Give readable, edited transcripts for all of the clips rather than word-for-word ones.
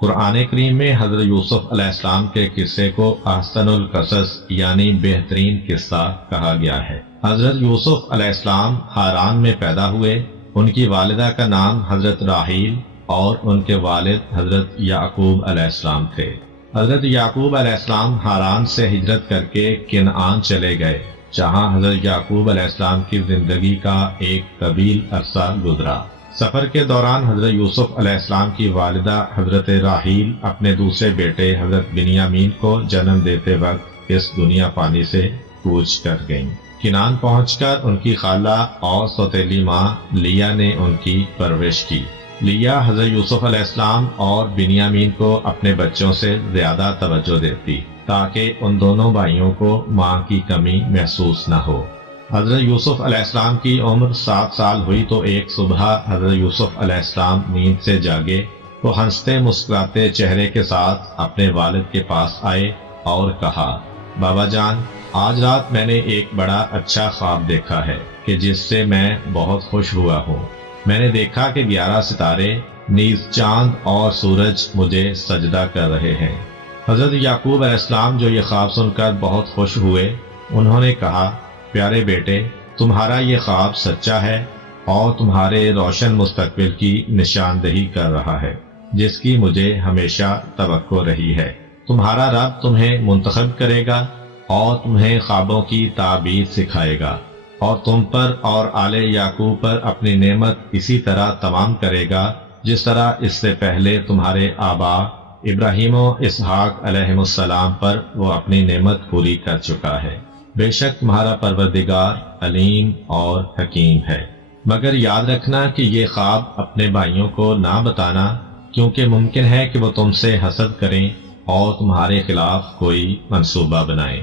قرآن کریم میں حضرت یوسف علیہ السلام کے قصے کو احسن القصص یعنی بہترین قصہ کہا گیا ہے۔ حضرت یوسف علیہ السلام ہاران میں پیدا ہوئے۔ ان کی والدہ کا نام حضرت راحیل اور ان کے والد حضرت یعقوب علیہ السلام تھے۔ حضرت یعقوب علیہ السلام ہاران سے ہجرت کر کے کنعان چلے گئے، جہاں حضرت یعقوب علیہ السلام کی زندگی کا ایک طویل عرصہ گزرا۔ سفر کے دوران حضرت یوسف علیہ السلام کی والدہ حضرت راحیل اپنے دوسرے بیٹے حضرت بنیامین کو جنم دیتے وقت اس دنیا فانی سے کوچ کر گئیں۔ کنعان پہنچ کر ان کی خالہ اور سوتیلی ماں لیا نے ان کی پرورش کی۔ لیا حضرت یوسف علیہ السلام اور بنیامین کو اپنے بچوں سے زیادہ توجہ دیتی تاکہ ان دونوں بھائیوں کو ماں کی کمی محسوس نہ ہو۔ حضرت یوسف علیہ السلام کی عمر 7 سال ہوئی تو ایک صبح حضرت یوسف علیہ السلام نیند سے جاگے تو ہنستے مسکراتے چہرے کے ساتھ اپنے والد کے پاس آئے اور کہا، بابا جان، آج رات میں نے ایک بڑا اچھا خواب دیکھا ہے کہ جس سے میں بہت خوش ہوا ہوں۔ میں نے دیکھا کہ 11 ستارے نیز چاند اور سورج مجھے سجدہ کر رہے ہیں۔ حضرت یعقوب علیہ السلام جو یہ خواب سن کر بہت خوش ہوئے، انہوں نے کہا، پیارے بیٹے، تمہارا یہ خواب سچا ہے اور تمہارے روشن مستقبل کی نشاندہی کر رہا ہے جس کی مجھے ہمیشہ توقع رہی ہے۔ تمہارا رب تمہیں منتخب کرے گا اور تمہیں خوابوں کی تعبیر سکھائے گا اور تم پر اور آل یعقوب پر اپنی نعمت اسی طرح تمام کرے گا جس طرح اس سے پہلے تمہارے آبا ابراہیم و اسحاق علیہم السلام پر وہ اپنی نعمت پوری کر چکا ہے۔ بے شک تمہارا پروردگار علیم اور حکیم ہے۔ مگر یاد رکھنا کہ یہ خواب اپنے بھائیوں کو نہ بتانا، کیونکہ ممکن ہے کہ وہ تم سے حسد کریں اور تمہارے خلاف کوئی منصوبہ بنائیں۔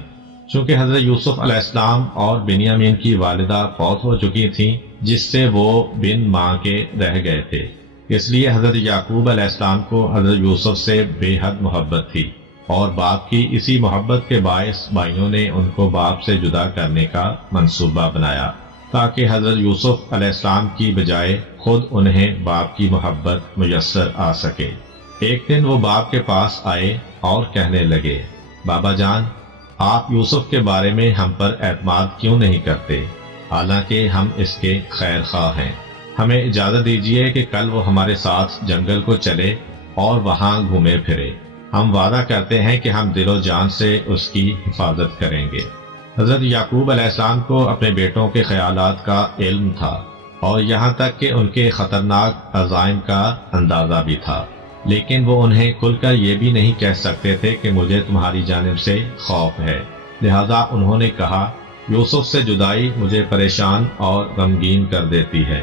چونکہ حضرت یوسف علیہ السلام اور بنیامین کی والدہ فوت ہو چکی تھیں، جس سے وہ بن ماں کے رہ گئے تھے، اس لیے حضرت یعقوب علیہ السلام کو حضرت یوسف سے بے حد محبت تھی اور باپ کی اسی محبت کے باعث بھائیوں نے ان کو باپ سے جدا کرنے کا منصوبہ بنایا تاکہ حضرت یوسف علیہ السلام کی بجائے خود انہیں باپ کی محبت میسر آ سکے۔ ایک دن وہ باپ کے پاس آئے اور کہنے لگے، بابا جان، آپ یوسف کے بارے میں ہم پر اعتماد کیوں نہیں کرتے، حالانکہ ہم اس کے خیر خواہ ہیں۔ ہمیں اجازت دیجیے کہ کل وہ ہمارے ساتھ جنگل کو چلے اور وہاں گھومے پھرے۔ ہم وعدہ کرتے ہیں کہ ہم دل و جان سے اس کی حفاظت کریں گے۔ حضرت یعقوب علیہ السلام کو اپنے بیٹوں کے خیالات کا علم تھا اور یہاں تک کہ ان کے خطرناک عزائم کا اندازہ بھی تھا، لیکن وہ انہیں کھل کر یہ بھی نہیں کہہ سکتے تھے کہ مجھے تمہاری جانب سے خوف ہے۔ لہذا انہوں نے کہا، یوسف سے جدائی مجھے پریشان اور غمگین کر دیتی ہے،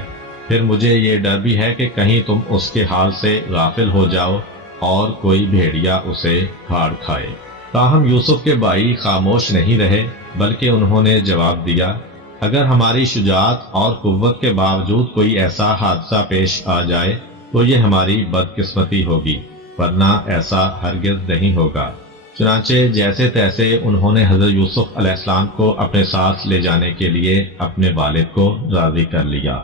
پھر مجھے یہ ڈر بھی ہے کہ کہیں تم اس کے حال سے غافل ہو جاؤ اور کوئی بھیڑیا اسے پھاڑ کھائے۔ تاہم یوسف کے بھائی خاموش نہیں رہے، بلکہ انہوں نے جواب دیا، اگر ہماری شجاعت اور قوت کے باوجود کوئی ایسا حادثہ پیش آ جائے تو یہ ہماری بدقسمتی ہوگی، ورنہ ایسا ہرگز نہیں ہوگا۔ چنانچہ جیسے تیسے انہوں نے حضرت یوسف علیہ السلام کو اپنے ساتھ لے جانے کے لیے اپنے والد کو راضی کر لیا۔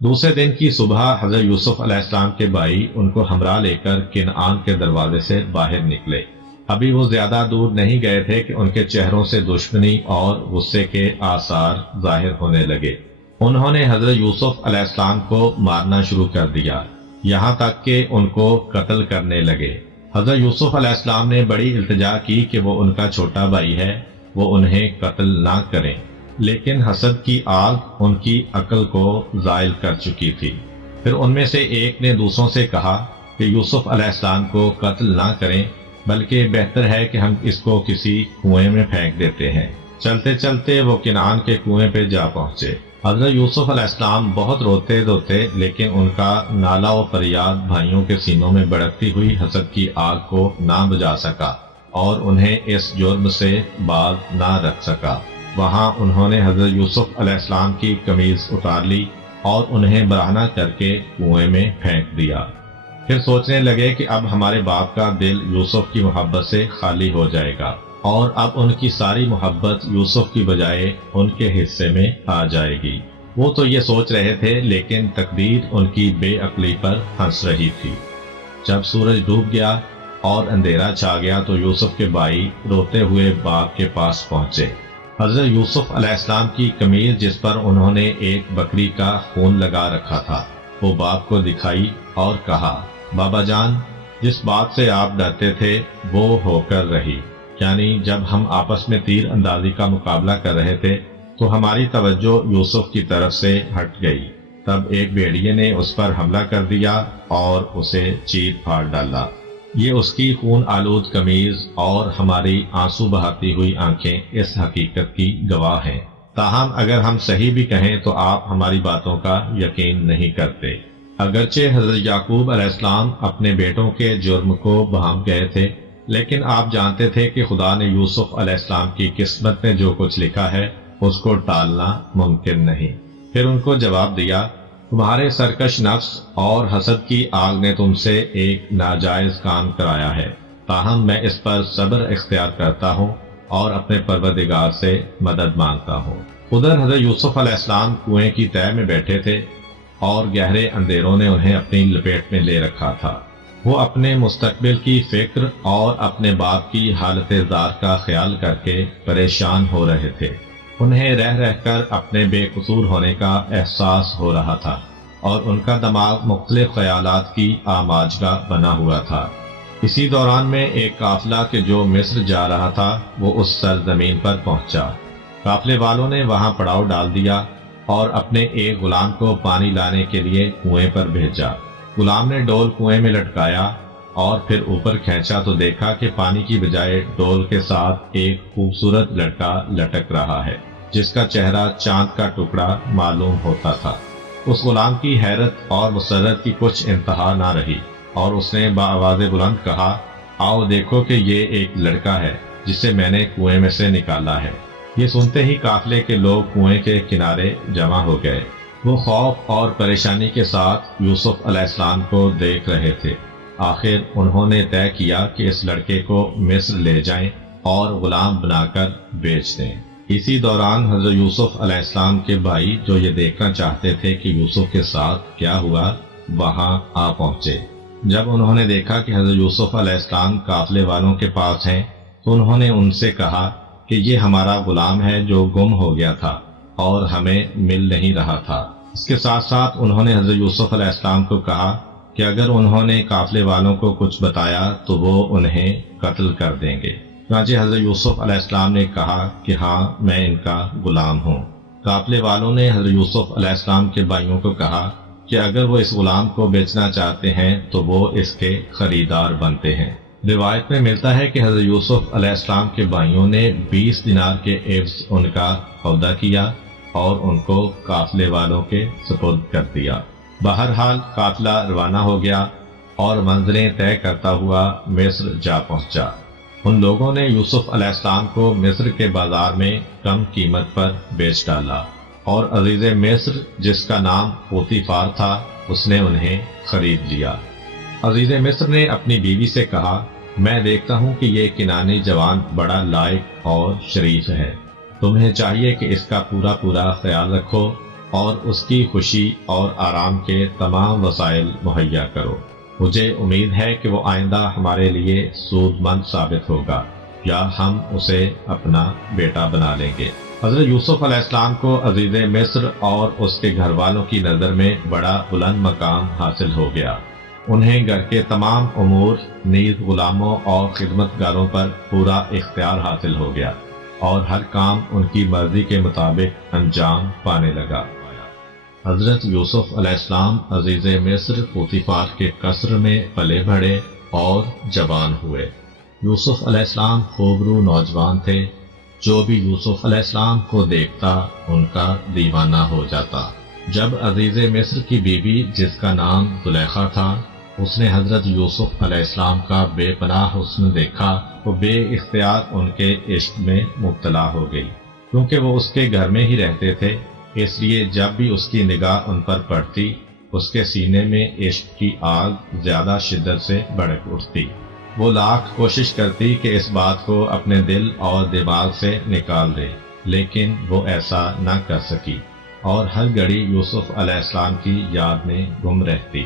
دوسرے دن کی صبح حضرت یوسف علیہ السلام کے بھائی ان کو ہمراہ لے کر کنعان کے دروازے سے باہر نکلے۔ ابھی وہ زیادہ دور نہیں گئے تھے کہ ان کے چہروں سے دشمنی اور غصے کے آثار ظاہر ہونے لگے۔ انہوں نے حضرت یوسف علیہ السلام کو مارنا شروع کر دیا، یہاں تک کہ ان کو قتل کرنے لگے۔ حضرت یوسف علیہ السلام نے بڑی التجا کی کہ وہ ان کا چھوٹا بھائی ہے، وہ انہیں قتل نہ کریں، لیکن حسد کی آگ ان کی عقل کو زائل کر چکی تھی۔ پھر ان میں سے ایک نے دوسروں سے کہا کہ یوسف علیہ السلام کو قتل نہ کریں، بلکہ بہتر ہے کہ ہم اس کو کسی کنویں میں پھینک دیتے ہیں۔ چلتے چلتے وہ کنعان کے کنویں پہ جا پہنچے۔ حضرت یوسف علیہ السلام بہت روتے روتے، لیکن ان کا نالہ و فریاد بھائیوں کے سینوں میں بھڑکتی ہوئی حسد کی آگ کو نہ بجھا سکا اور انہیں اس جرم سے باز نہ رکھ سکا۔ وہاں انہوں نے حضرت یوسف علیہ السلام کی قمیض اتار لی اور انہیں برہنہ کر کے کنویں میں پھینک دیا۔ پھر سوچنے لگے کہ اب ہمارے باپ کا دل یوسف کی محبت سے خالی ہو جائے گا اور اب ان کی ساری محبت یوسف کی بجائے ان کے حصے میں آ جائے گی۔ وہ تو یہ سوچ رہے تھے، لیکن تقدیر ان کی بے عقلی پر ہنس رہی تھی۔ جب سورج ڈوب گیا اور اندھیرا چھا گیا تو یوسف کے بھائی روتے ہوئے باپ کے پاس پہنچے۔ حضرت یوسف علیہ السلام کی قمیض جس پر انہوں نے ایک بکری کا خون لگا رکھا تھا وہ باپ کو دکھائی اور کہا، بابا جان، جس بات سے آپ ڈرتے تھے وہ ہو کر رہی، یعنی جب ہم آپس میں تیر اندازی کا مقابلہ کر رہے تھے تو ہماری توجہ یوسف کی طرف سے ہٹ گئی۔ تب ایک بھیڑیے نے اس پر حملہ کر دیا اور اسے چیر پھاڑ ڈالا۔ یہ اس کی خون آلود قمیض اور ہماری آنسو بہاتی ہوئی آنکھیں اس حقیقت کی گواہ ہیں۔ تاہم اگر ہم صحیح بھی کہیں تو آپ ہماری باتوں کا یقین نہیں کرتے۔ اگرچہ حضرت یعقوب علیہ السلام اپنے بیٹوں کے جرم کو بھانپ گئے تھے، لیکن آپ جانتے تھے کہ خدا نے یوسف علیہ السلام کی قسمت میں جو کچھ لکھا ہے اس کو ٹالنا ممکن نہیں۔ پھر ان کو جواب دیا، تمہارے سرکش نفس اور حسد کی آگ نے تم سے ایک ناجائز کام کرایا ہے، تاہم میں اس پر صبر اختیار کرتا ہوں اور اپنے پروردگار سے مدد مانگتا ہوں۔ ادھر حضرت یوسف علیہ السلام کنویں کی تہہ میں بیٹھے تھے اور گہرے اندھیروں نے انہیں اپنی لپیٹ میں لے رکھا تھا۔ وہ اپنے مستقبل کی فکر اور اپنے باپ کی حالت زار کا خیال کر کے پریشان ہو رہے تھے۔ انہیں رہ رہ کر اپنے بے قصور ہونے کا احساس ہو رہا تھا اور ان کا دماغ مختلف خیالات کی آماجگاہ بنا ہوا تھا۔ اسی دوران میں ایک قافلہ کہ جو مصر جا رہا تھا وہ اس سرزمین پر پہنچا۔ قافلے والوں نے وہاں پڑاؤ ڈال دیا اور اپنے ایک غلام کو پانی لانے کے لیے کنویں پر بھیجا۔ غلام نے ڈول کنویں میں لٹکایا اور پھر اوپر کھینچا تو دیکھا کہ پانی کی بجائے ڈول کے ساتھ ایک خوبصورت لڑکا لٹک رہا ہے جس کا چہرہ چاند کا ٹکڑا معلوم ہوتا تھا۔ اس غلام کی حیرت اور مسرت کی کچھ انتہا نہ رہی اور اس نے بآواز بلند کہا، آؤ دیکھو کہ یہ ایک لڑکا ہے جسے میں نے کنویں میں سے نکالا ہے۔ یہ سنتے ہی قافلے کے لوگ کنویں کے کنارے جمع ہو گئے۔ وہ خوف اور پریشانی کے ساتھ یوسف علیہ السلام کو دیکھ رہے تھے۔ آخر انہوں نے طے کیا کہ اس لڑکے کو مصر لے جائیں اور غلام بنا کر بیچ دیں۔ اسی دوران حضرت یوسف علیہ السلام کے بھائی جو یہ دیکھنا چاہتے تھے کہ یوسف کے ساتھ کیا ہوا وہاں آ پہنچے۔ جب انہوں نے دیکھا کہ حضرت یوسف علیہ السلام قافلے والوں کے پاس ہیں تو انہوں نے ان سے کہا کہ یہ ہمارا غلام ہے جو گم ہو گیا تھا اور ہمیں مل نہیں رہا تھا۔ اس کے ساتھ ساتھ انہوں نے حضرت یوسف علیہ السلام کو کہا کہ اگر انہوں نے قافلے والوں کو کچھ بتایا تو وہ انہیں قتل کر دیں گے۔ چنانچہ حضرت یوسف علیہ السلام نے کہا کہ ہاں میں ان کا غلام ہوں۔ قافلے والوں نے حضرت یوسف علیہ السلام کے بھائیوں کو کہا کہ اگر وہ اس غلام کو بیچنا چاہتے ہیں تو وہ اس کے خریدار بنتے ہیں۔ روایت میں ملتا ہے کہ حضرت یوسف علیہ السلام کے بھائیوں نے 20 دینار کے عوض ان کا سودا کیا اور ان کو قافلے والوں کے سپرد کر دیا۔ بہرحال قافلہ روانہ ہو گیا اور منزلیں طے کرتا ہوا مصر جا پہنچا۔ ان لوگوں نے یوسف علیہ السلام کو مصر کے بازار میں کم قیمت پر بیچ ڈالا اور عزیز مصر جس کا نام پوتیفار تھا اس نے انہیں خرید لیا۔ عزیز مصر نے اپنی بیوی سے کہا، میں دیکھتا ہوں کہ یہ کنانی جوان بڑا لائق اور شریف ہے، تمہیں چاہیے کہ اس کا پورا خیال رکھو اور اس کی خوشی اور آرام کے تمام وسائل مہیا کرو۔ مجھے امید ہے کہ وہ آئندہ ہمارے لیے سود مند ثابت ہوگا یا ہم اسے اپنا بیٹا بنا لیں گے۔ حضرت یوسف علیہ السلام کو عزیز مصر اور اس کے گھر والوں کی نظر میں بڑا بلند مقام حاصل ہو گیا۔ انہیں گھر کے تمام امور نیز غلاموں اور خدمت گاروں پر پورا اختیار حاصل ہو گیا اور ہر کام ان کی مرضی کے مطابق انجام پانے لگا۔ حضرت یوسف علیہ السلام عزیز مصر پوتیفار کے قصر میں پلے بڑھے اور جوان ہوئے۔ یوسف علیہ السلام خوبرو نوجوان تھے، جو بھی یوسف علیہ السلام کو دیکھتا ان کا دیوانہ ہو جاتا۔ جب عزیز مصر کی بیوی جس کا نام زلیخا تھا اس نے حضرت یوسف علیہ السلام کا بے پناہ حسن دیکھا تو بے اختیار ان کے عشق میں مبتلا ہو گئی۔ کیونکہ وہ اس کے گھر میں ہی رہتے تھے اس لیے جب بھی اس کی نگاہ ان پر پڑتی اس کے سینے میں عشق کی آگ زیادہ شدت سے بھڑک اٹھتی۔ وہ لاکھ کوشش کرتی کہ اس بات کو اپنے دل اور دماغ سے نکال دے، لیکن وہ ایسا نہ کر سکی اور ہر گھڑی یوسف علیہ السلام کی یاد میں گم رہتی۔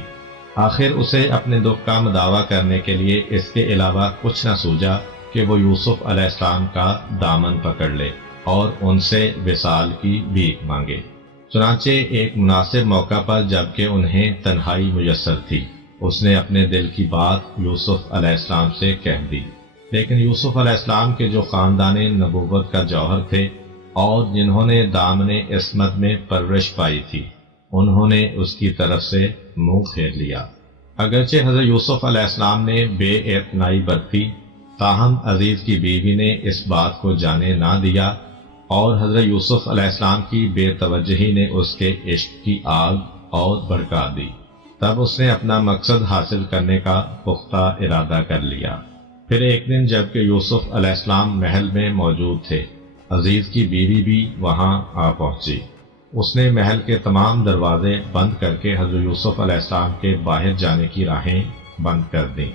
آخر اسے اپنے دکھ کا مداوع کرنے کے لیے اس کے علاوہ کچھ نہ سوجا کہ وہ یوسف علیہ السلام کا دامن پکڑ لے اور ان سے وصال کی بھیک مانگے۔ چنانچہ ایک مناسب موقع پر جبکہ انہیں تنہائی میسر تھی، اس نے اپنے دل کی بات یوسف علیہ السلام سے کہہ دی۔ لیکن یوسف علیہ السلام کے جو خاندان نبوت کا جوہر تھے اور جنہوں نے دامن عصمت میں پرورش پائی تھی، انہوں نے اس کی طرف سے منہ پھیر لیا۔ اگرچہ حضرت یوسف علیہ السلام نے بے اعتنائی برتی، تاہم عزیز کی بیوی نے اس بات کو جانے نہ دیا اور حضرت یوسف علیہ السلام کی بے توجہی نے اس کے عشق کی آگ اور بھڑکا دی۔ تب اس نے اپنا مقصد حاصل کرنے کا پختہ ارادہ کر لیا۔ پھر ایک دن جبکہ یوسف علیہ السلام محل میں موجود تھے، عزیز کی بیوی بھی وہاں آ پہنچی۔ اس نے محل کے تمام دروازے بند کر کے حضرت یوسف علیہ السلام کے باہر جانے کی راہیں بند کر دیں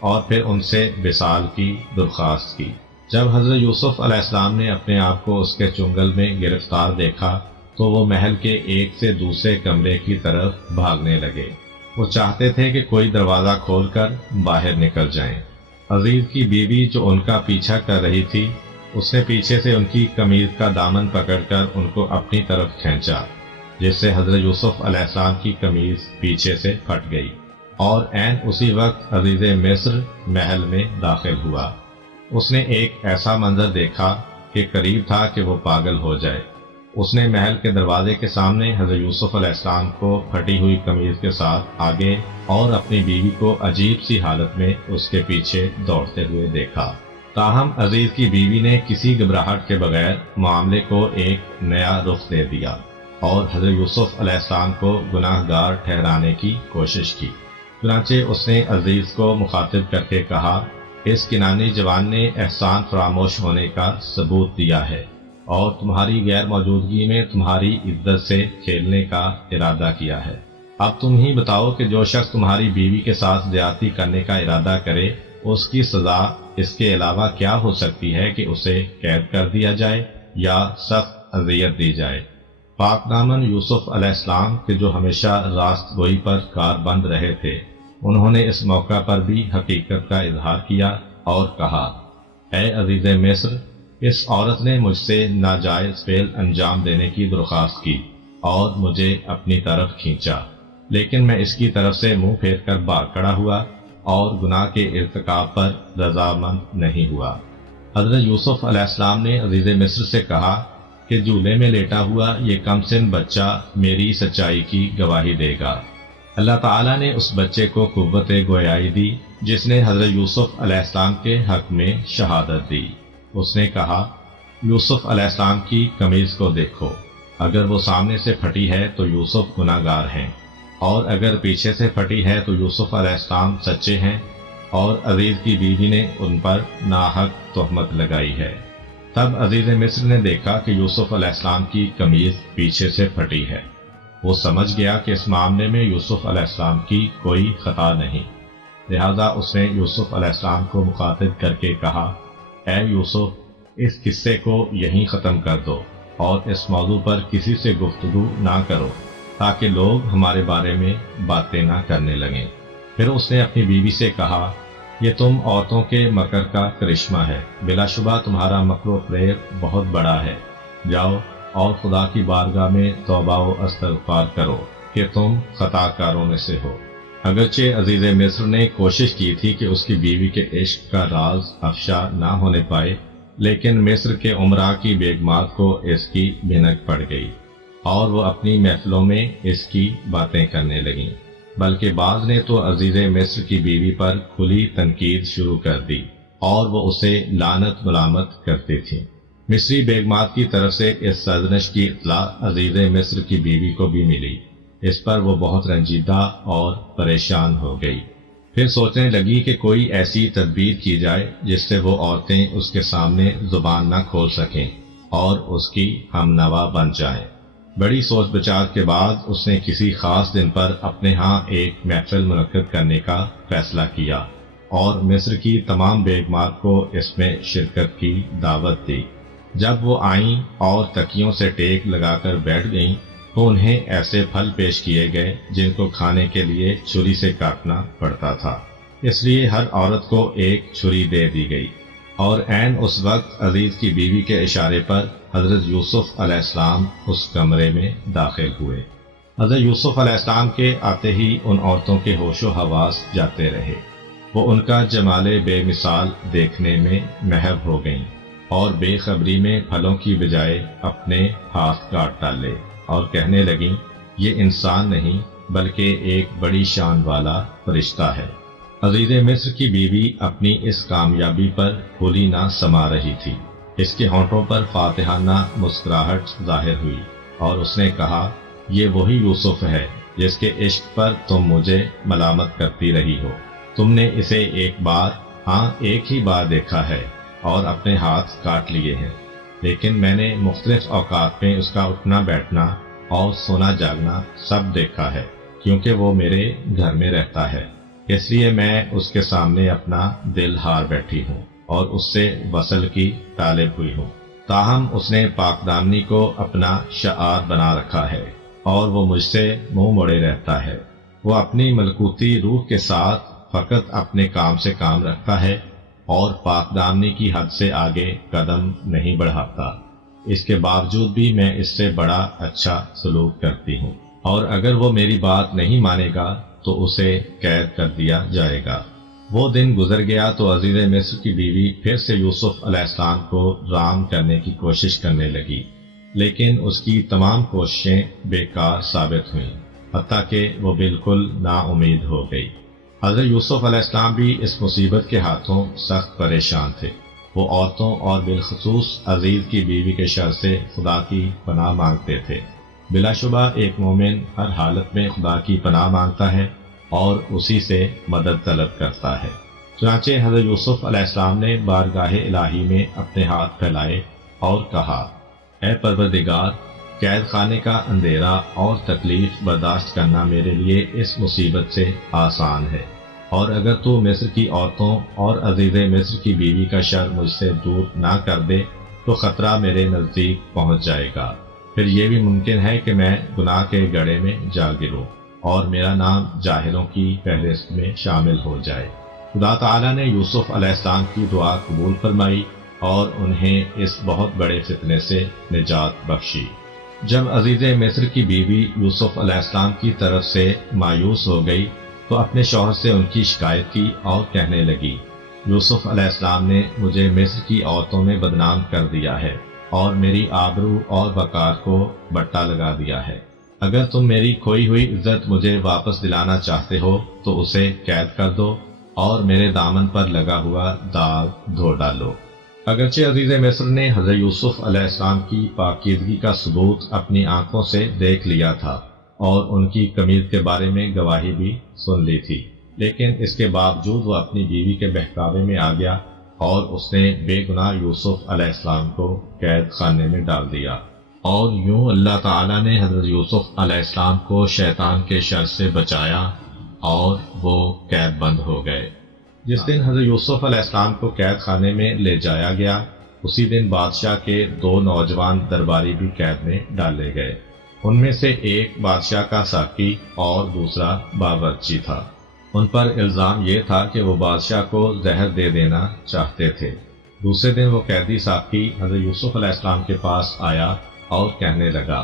اور پھر ان سے وصال کی درخواست کی۔ جب حضرت یوسف علیہ السلام نے اپنے آپ کو اس کے چنگل میں گرفتار دیکھا تو وہ محل کے ایک سے دوسرے کمرے کی طرف بھاگنے لگے۔ وہ چاہتے تھے کہ کوئی دروازہ کھول کر باہر نکل جائیں۔ عزیز کی بیوی جو ان کا پیچھا کر رہی تھی، اس نے پیچھے سے ان کی قمیض کا دامن پکڑ کر ان کو اپنی طرف کھینچا، جس سے حضرت یوسف علیہ السلام کی قمیض پیچھے سے پھٹ گئی اور عین اسی وقت عزیز مصر محل میں داخل ہوا۔ اس نے ایک ایسا منظر دیکھا کہ قریب تھا کہ وہ پاگل ہو جائے۔ اس نے محل کے دروازے کے سامنے حضرت یوسف علیہ السلام کو پھٹی ہوئی قمیض کے ساتھ آگے اور اپنی بیوی کو عجیب سی حالت میں اس کے پیچھے دوڑتے ہوئے دیکھا۔ تاہم عزیز کی بیوی نے کسی گھبراہٹ کے بغیر معاملے کو ایک نیا رخ دے دیا اور حضرت یوسف علیہ السلام کو گناہ گار ٹھہرانے کی کوشش کی۔ چنانچہ اس نے عزیز کو مخاطب کر کے کہا، اس کنانی جوان نے احسان فراموش ہونے کا ثبوت دیا ہے اور تمہاری غیر موجودگی میں تمہاری عزت سے کھیلنے کا ارادہ کیا ہے۔ اب تم ہی بتاؤ کہ جو شخص تمہاری بیوی کے ساتھ زیادتی کرنے کا ارادہ کرے، اس کی سزا اس کے علاوہ کیا ہو سکتی ہے کہ اسے قید کر دیا جائے یا سخت اذیت دی جائے۔ پاک دامن یوسف علیہ السلام کے جو ہمیشہ راست گوئی پر کاربند رہے تھے، انہوں نے اس موقع پر بھی حقیقت کا اظہار کیا اور کہا، اے عزیز مصر، اس عورت نے مجھ سے ناجائز فعل انجام دینے کی درخواست کی اور مجھے اپنی طرف کھینچا، لیکن میں اس کی طرف سے منہ پھیر کر بھاگ کھڑا ہوا اور گناہ کے ارتکاب پر رضامند نہیں ہوا۔ حضرت یوسف علیہ السلام نے عزیز مصر سے کہا کہ جھولے میں لیٹا ہوا یہ کم سن بچہ میری سچائی کی گواہی دے گا۔ اللہ تعالیٰ نے اس بچے کو قوت گویائی دی جس نے حضرت یوسف علیہ السلام کے حق میں شہادت دی۔ اس نے کہا، یوسف علیہ السلام کی قمیض کو دیکھو، اگر وہ سامنے سے پھٹی ہے تو یوسف گناہ گار ہیں، اور اگر پیچھے سے پھٹی ہے تو یوسف علیہ السلام سچے ہیں، اور عزیز کی بیوی نے ان پر ناحق تہمت لگائی ہے۔ تب عزیز مصر نے دیکھا کہ یوسف علیہ السلام کی قمیض پیچھے سے پھٹی ہے۔ وہ سمجھ گیا کہ اس معاملے میں یوسف علیہ السلام کی کوئی خطا نہیں، لہذا اس نے یوسف علیہ السلام کو مخاطب کر کے کہا، اے یوسف، اس قصے کو یہیں ختم کر دو اور اس موضوع پر کسی سے گفتگو نہ کرو تاکہ لوگ ہمارے بارے میں باتیں نہ کرنے لگیں۔ پھر اس نے اپنی بیوی سے کہا، یہ تم عورتوں کے مکر کا کرشمہ ہے، بلا شبہ تمہارا مکر و فریب بہت بڑا ہے۔ جاؤ اور خدا کی بارگاہ میں توبہ و استغفار کرو کہ تم خطا کاروں میں سے ہو۔ اگرچہ عزیز مصر نے کوشش کی تھی کہ اس کی بیوی کے عشق کا راز افشا نہ ہونے پائے، لیکن مصر کے عمراء کی بیگمات کو اس کی بھنک پڑ گئی اور وہ اپنی محفلوں میں اس کی باتیں کرنے لگیں، بلکہ بعض نے تو عزیز مصر کی بیوی پر کھلی تنقید شروع کر دی اور وہ اسے لعنت ملامت کرتی تھیں۔ مصری بیگمات کی طرف سے اس سرزنش کی اطلاع عزیز مصر کی بیوی کو بھی ملی۔ اس پر وہ بہت رنجیدہ اور پریشان ہو گئی۔ پھر سوچنے لگی کہ کوئی ایسی تدبیر کی جائے جس سے وہ عورتیں اس کے سامنے زبان نہ کھول سکیں اور اس کی ہم نوا بن جائیں۔ بڑی سوچ بچار کے بعد اس نے کسی خاص دن پر اپنے ہاں ایک محفل منعقد کرنے کا فیصلہ کیا اور مصر کی تمام بیگمات کو اس میں شرکت کی دعوت دی۔ جب وہ آئیں اور تکیوں سے ٹیک لگا کر بیٹھ گئیں تو انہیں ایسے پھل پیش کیے گئے جن کو کھانے کے لیے چھری سے کاٹنا پڑتا تھا، اس لیے ہر عورت کو ایک چھری دے دی گئی، اور عین اس وقت عزیز کی بیوی کے اشارے پر حضرت یوسف علیہ السلام اس کمرے میں داخل ہوئے۔ حضرت یوسف علیہ السلام کے آتے ہی ان عورتوں کے ہوش و حواس جاتے رہے، وہ ان کا جمال بے مثال دیکھنے میں محو ہو گئیں، اور بے خبری میں پھلوں کی بجائے اپنے ہاتھ کاٹ ڈالے اور کہنے لگیں، یہ انسان نہیں بلکہ ایک بڑی شان والا فرشتہ ہے۔ عزیز مصر کی بیوی اپنی اس کامیابی پر پھولی نہ سما رہی تھی، اس کے ہونٹوں پر فاتحانہ مسکراہٹ ظاہر ہوئی، اور اس نے کہا، یہ وہی یوسف ہے جس کے عشق پر تم مجھے ملامت کرتی رہی ہو۔ تم نے اسے ایک ہی بار دیکھا ہے اور اپنے ہاتھ کاٹ لیے ہیں، لیکن میں نے مختلف اوقات میں اس کا اٹھنا بیٹھنا اور سونا جاگنا سب دیکھا ہے، کیونکہ وہ میرے گھر میں رہتا ہے، اس لیے میں اس کے سامنے اپنا دل ہار بیٹھی ہوں اور اس سے وصل کی طالب ہوئی ہوں۔ تاہم اس نے پاک دامنی کو اپنا شعار بنا رکھا ہے اور وہ مجھ سے منہ موڑے رہتا ہے۔ وہ اپنی ملکوتی روح کے ساتھ فقط اپنے کام سے کام رکھتا ہے اور پاک دامنی کی حد سے آگے قدم نہیں بڑھاتا۔ اس کے باوجود بھی میں اس سے بڑا اچھا سلوک کرتی ہوں، اور اگر وہ میری بات نہیں مانے گا تو اسے قید کر دیا جائے گا۔ وہ دن گزر گیا تو عزیز مصر کی بیوی پھر سے یوسف علیہ السلام کو رام کرنے کی کوشش کرنے لگی، لیکن اس کی تمام کوششیں بیکار ثابت ہوئیں، حتیٰ کہ وہ بالکل نا امید ہو گئی۔ حضرت یوسف علیہ السلام بھی اس مصیبت کے ہاتھوں سخت پریشان تھے۔ وہ عورتوں اور بالخصوص عزیز کی بیوی کے شر سے خدا کی پناہ مانگتے تھے۔ بلا شبہ ایک مومن ہر حالت میں خدا کی پناہ مانگتا ہے اور اسی سے مدد طلب کرتا ہے۔ چنانچہ حضرت یوسف علیہ السلام نے بارگاہ الہی میں اپنے ہاتھ پھیلائے اور کہا، اے پروردگار، قید خانے کا اندھیرا اور تکلیف برداشت کرنا میرے لیے اس مصیبت سے آسان ہے، اور اگر تو مصر کی عورتوں اور عزیز مصر کی بیوی کا شر مجھ سے دور نہ کر دے تو خطرہ میرے نزدیک پہنچ جائے گا۔ پھر یہ بھی ممکن ہے کہ میں گناہ کے گڑھے میں جا گروں اور میرا نام جاہلوں کی فہرست میں شامل ہو جائے۔ خدا تعالیٰ نے یوسف علیہ السلام کی دعا قبول فرمائی اور انہیں اس بہت بڑے فتنے سے نجات بخشی۔ جب عزیز مصر کی بیوی یوسف علیہ السلام کی طرف سے مایوس ہو گئی تو اپنے شوہر سے ان کی شکایت کی اور کہنے لگی، یوسف علیہ السلام نے مجھے مصر کی عورتوں میں بدنام کر دیا ہے اور میری آبرو اور وقار کو بٹا لگا دیا ہے۔ اگر تم میری کھوئی ہوئی عزت مجھے واپس دلانا چاہتے ہو تو اسے قید کر دو اور میرے دامن پر لگا ہوا داغ دھو ڈالو۔ اگرچہ عزیز مصر نے حضرت یوسف علیہ السلام کی پاکیزگی کا ثبوت اپنی آنکھوں سے دیکھ لیا تھا اور ان کی قمیض کے بارے میں گواہی بھی سن لی تھی، لیکن اس کے باوجود وہ اپنی بیوی کے بہکاوے میں آ گیا اور اس نے بے گناہ یوسف علیہ السلام کو قید خانے میں ڈال دیا، اور یوں اللہ تعالیٰ نے حضرت یوسف علیہ السلام کو شیطان کے شر سے بچایا اور وہ قید بند ہو گئے۔ جس دن حضرت یوسف علیہ السلام کو قید خانے میں لے جایا گیا، اسی دن بادشاہ کے 2 نوجوان درباری بھی قید میں ڈالے گئے۔ ان میں سے ایک بادشاہ کا ساقی اور دوسرا باورچی تھا۔ ان پر الزام یہ تھا کہ وہ بادشاہ کو زہر دے دینا چاہتے تھے۔ دوسرے دن وہ قیدی ساقی حضرت یوسف علیہ السلام کے پاس آیا اور کہنے لگا،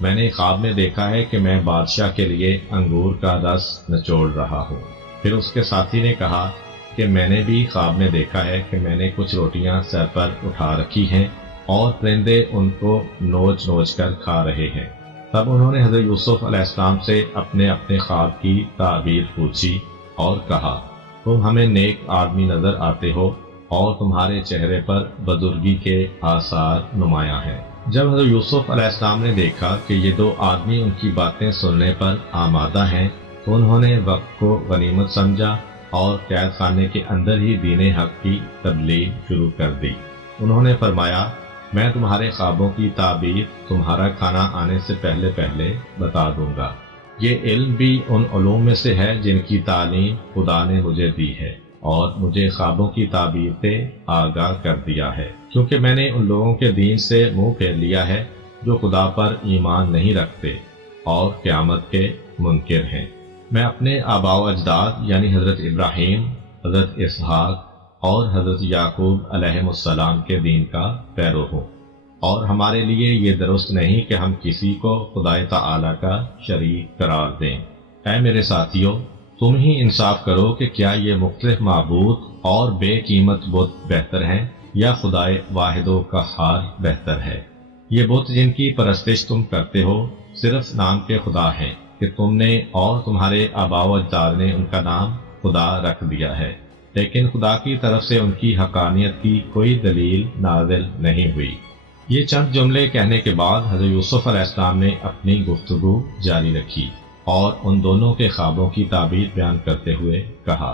میں نے خواب میں دیکھا ہے کہ میں بادشاہ کے لیے انگور کا رس نچوڑ رہا ہوں۔ پھر اس کے ساتھی نے کہا کہ میں نے بھی خواب میں دیکھا ہے کہ میں نے کچھ روٹیاں سر پر اٹھا رکھی ہیں اور پرندے ان کو نوچ نوچ کر کھا رہے ہیں۔ تب انہوں نے حضرت یوسف علیہ السلام سے اپنے خواب کی تعبیر پوچھی اور کہا، تم ہمیں نیک آدمی نظر آتے ہو اور تمہارے چہرے پر بزرگی کے آثار نمایاں ہیں۔ جب حضرت یوسف علیہ السلام نے دیکھا کہ یہ 2 آدمی ان کی باتیں سننے پر آمادہ ہیں تو انہوں نے وقت کو غنیمت سمجھا اور قید خانے کے اندر ہی دین حق کی تبلیغ شروع کر دی۔ انہوں نے فرمایا، میں تمہارے خوابوں کی تعبیر تمہارا کھانا آنے سے پہلے بتا دوں گا۔ یہ علم بھی ان علوم میں سے ہے جن کی تعلیم خدا نے مجھے دی ہے اور مجھے خوابوں کی تعبیر سے آگاہ کر دیا ہے، کیونکہ میں نے ان لوگوں کے دین سے منہ پھیر لیا ہے جو خدا پر ایمان نہیں رکھتے اور قیامت کے منکر ہیں۔ میں اپنے آباء و اجداد یعنی حضرت ابراہیم، حضرت اسحاق اور حضرت یعقوب علیہ السلام کے دین کا پیرو ہوں، اور ہمارے لیے یہ درست نہیں کہ ہم کسی کو خدائے تعالی کا شریک قرار دیں۔ اے میرے ساتھیو، تم ہی انصاف کرو کہ کیا یہ مختلف معبود اور بے قیمت بت بہتر ہیں یا خدائے واحد و قہار بہتر ہے؟ یہ بت جن کی پرستش تم کرتے ہو صرف نام کے خدا ہیں کہ تم نے اور تمہارے آباء و اجداد نے ان کا نام خدا رکھ دیا ہے، لیکن خدا کی طرف سے ان کی حقانیت کی کوئی دلیل نازل نہیں ہوئی۔ یہ چند جملے کہنے کے بعد حضرت یوسف علیہ السلام نے اپنی گفتگو جاری رکھی اور ان دونوں کے خوابوں کی تعبیر بیان کرتے ہوئے کہا،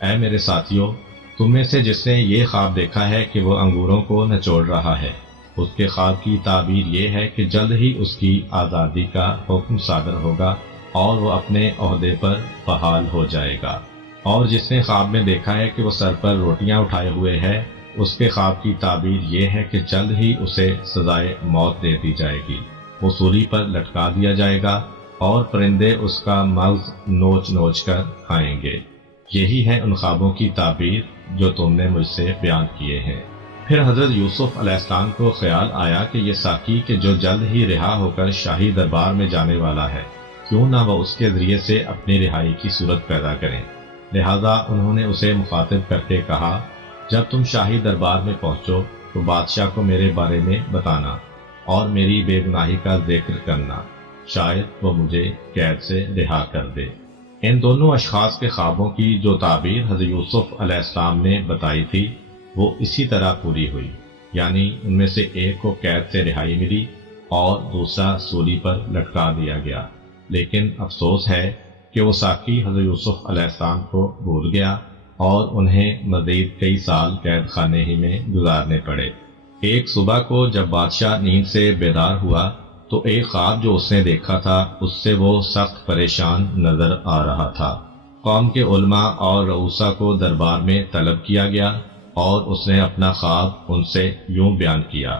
اے میرے ساتھیو، تم میں سے جس نے یہ خواب دیکھا ہے کہ وہ انگوروں کو نچوڑ رہا ہے، اس کے خواب کی تعبیر یہ ہے کہ جلد ہی اس کی آزادی کا حکم صادر ہوگا اور وہ اپنے عہدے پر بحال ہو جائے گا۔ اور جس نے خواب میں دیکھا ہے کہ وہ سر پر روٹیاں اٹھائے ہوئے ہے، اس کے خواب کی تعبیر یہ ہے کہ جلد ہی اسے سزائے موت دے دی جائے گی، وہ سولی پر لٹکا دیا جائے گا اور پرندے اس کا مغز نوچ نوچ کر کھائیں گے۔ یہی ہے ان خوابوں کی تعبیر جو تم نے مجھ سے بیان کیے ہیں۔ پھر حضرت یوسف علیہ السلام کو خیال آیا کہ یہ ساقی کہ جو جلد ہی رہا ہو کر شاہی دربار میں جانے والا ہے، کیوں نہ وہ اس کے ذریعے سے اپنی رہائی کی صورت پیدا کریں۔ لہذا انہوں نے اسے مخاطب کر کے کہا، جب تم شاہی دربار میں پہنچو تو بادشاہ کو میرے بارے میں بتانا اور میری بے گناہی کا ذکر کرنا، شاید وہ مجھے قید سے رہا کر دے۔ ان دونوں اشخاص کے خوابوں کی جو تعبیر حضرت یوسف علیہ السلام نے بتائی تھی وہ اسی طرح پوری ہوئی، یعنی ان میں سے ایک کو قید سے رہائی ملی اور دوسرا سولی پر لٹکا دیا گیا۔ لیکن افسوس ہے کہ وہ ساقی حضرت یوسف علیہ السلام کو بھول گیا اور انہیں مزید کئی سال قید خانے ہی میں گزارنے پڑے۔ ایک صبح کو جب بادشاہ نیند سے بیدار ہوا تو ایک خواب جو اس نے دیکھا تھا اس سے وہ سخت پریشان نظر آ رہا تھا۔ قوم کے علماء اور رؤسا کو دربار میں طلب کیا گیا اور اس نے اپنا خواب ان سے یوں بیان کیا،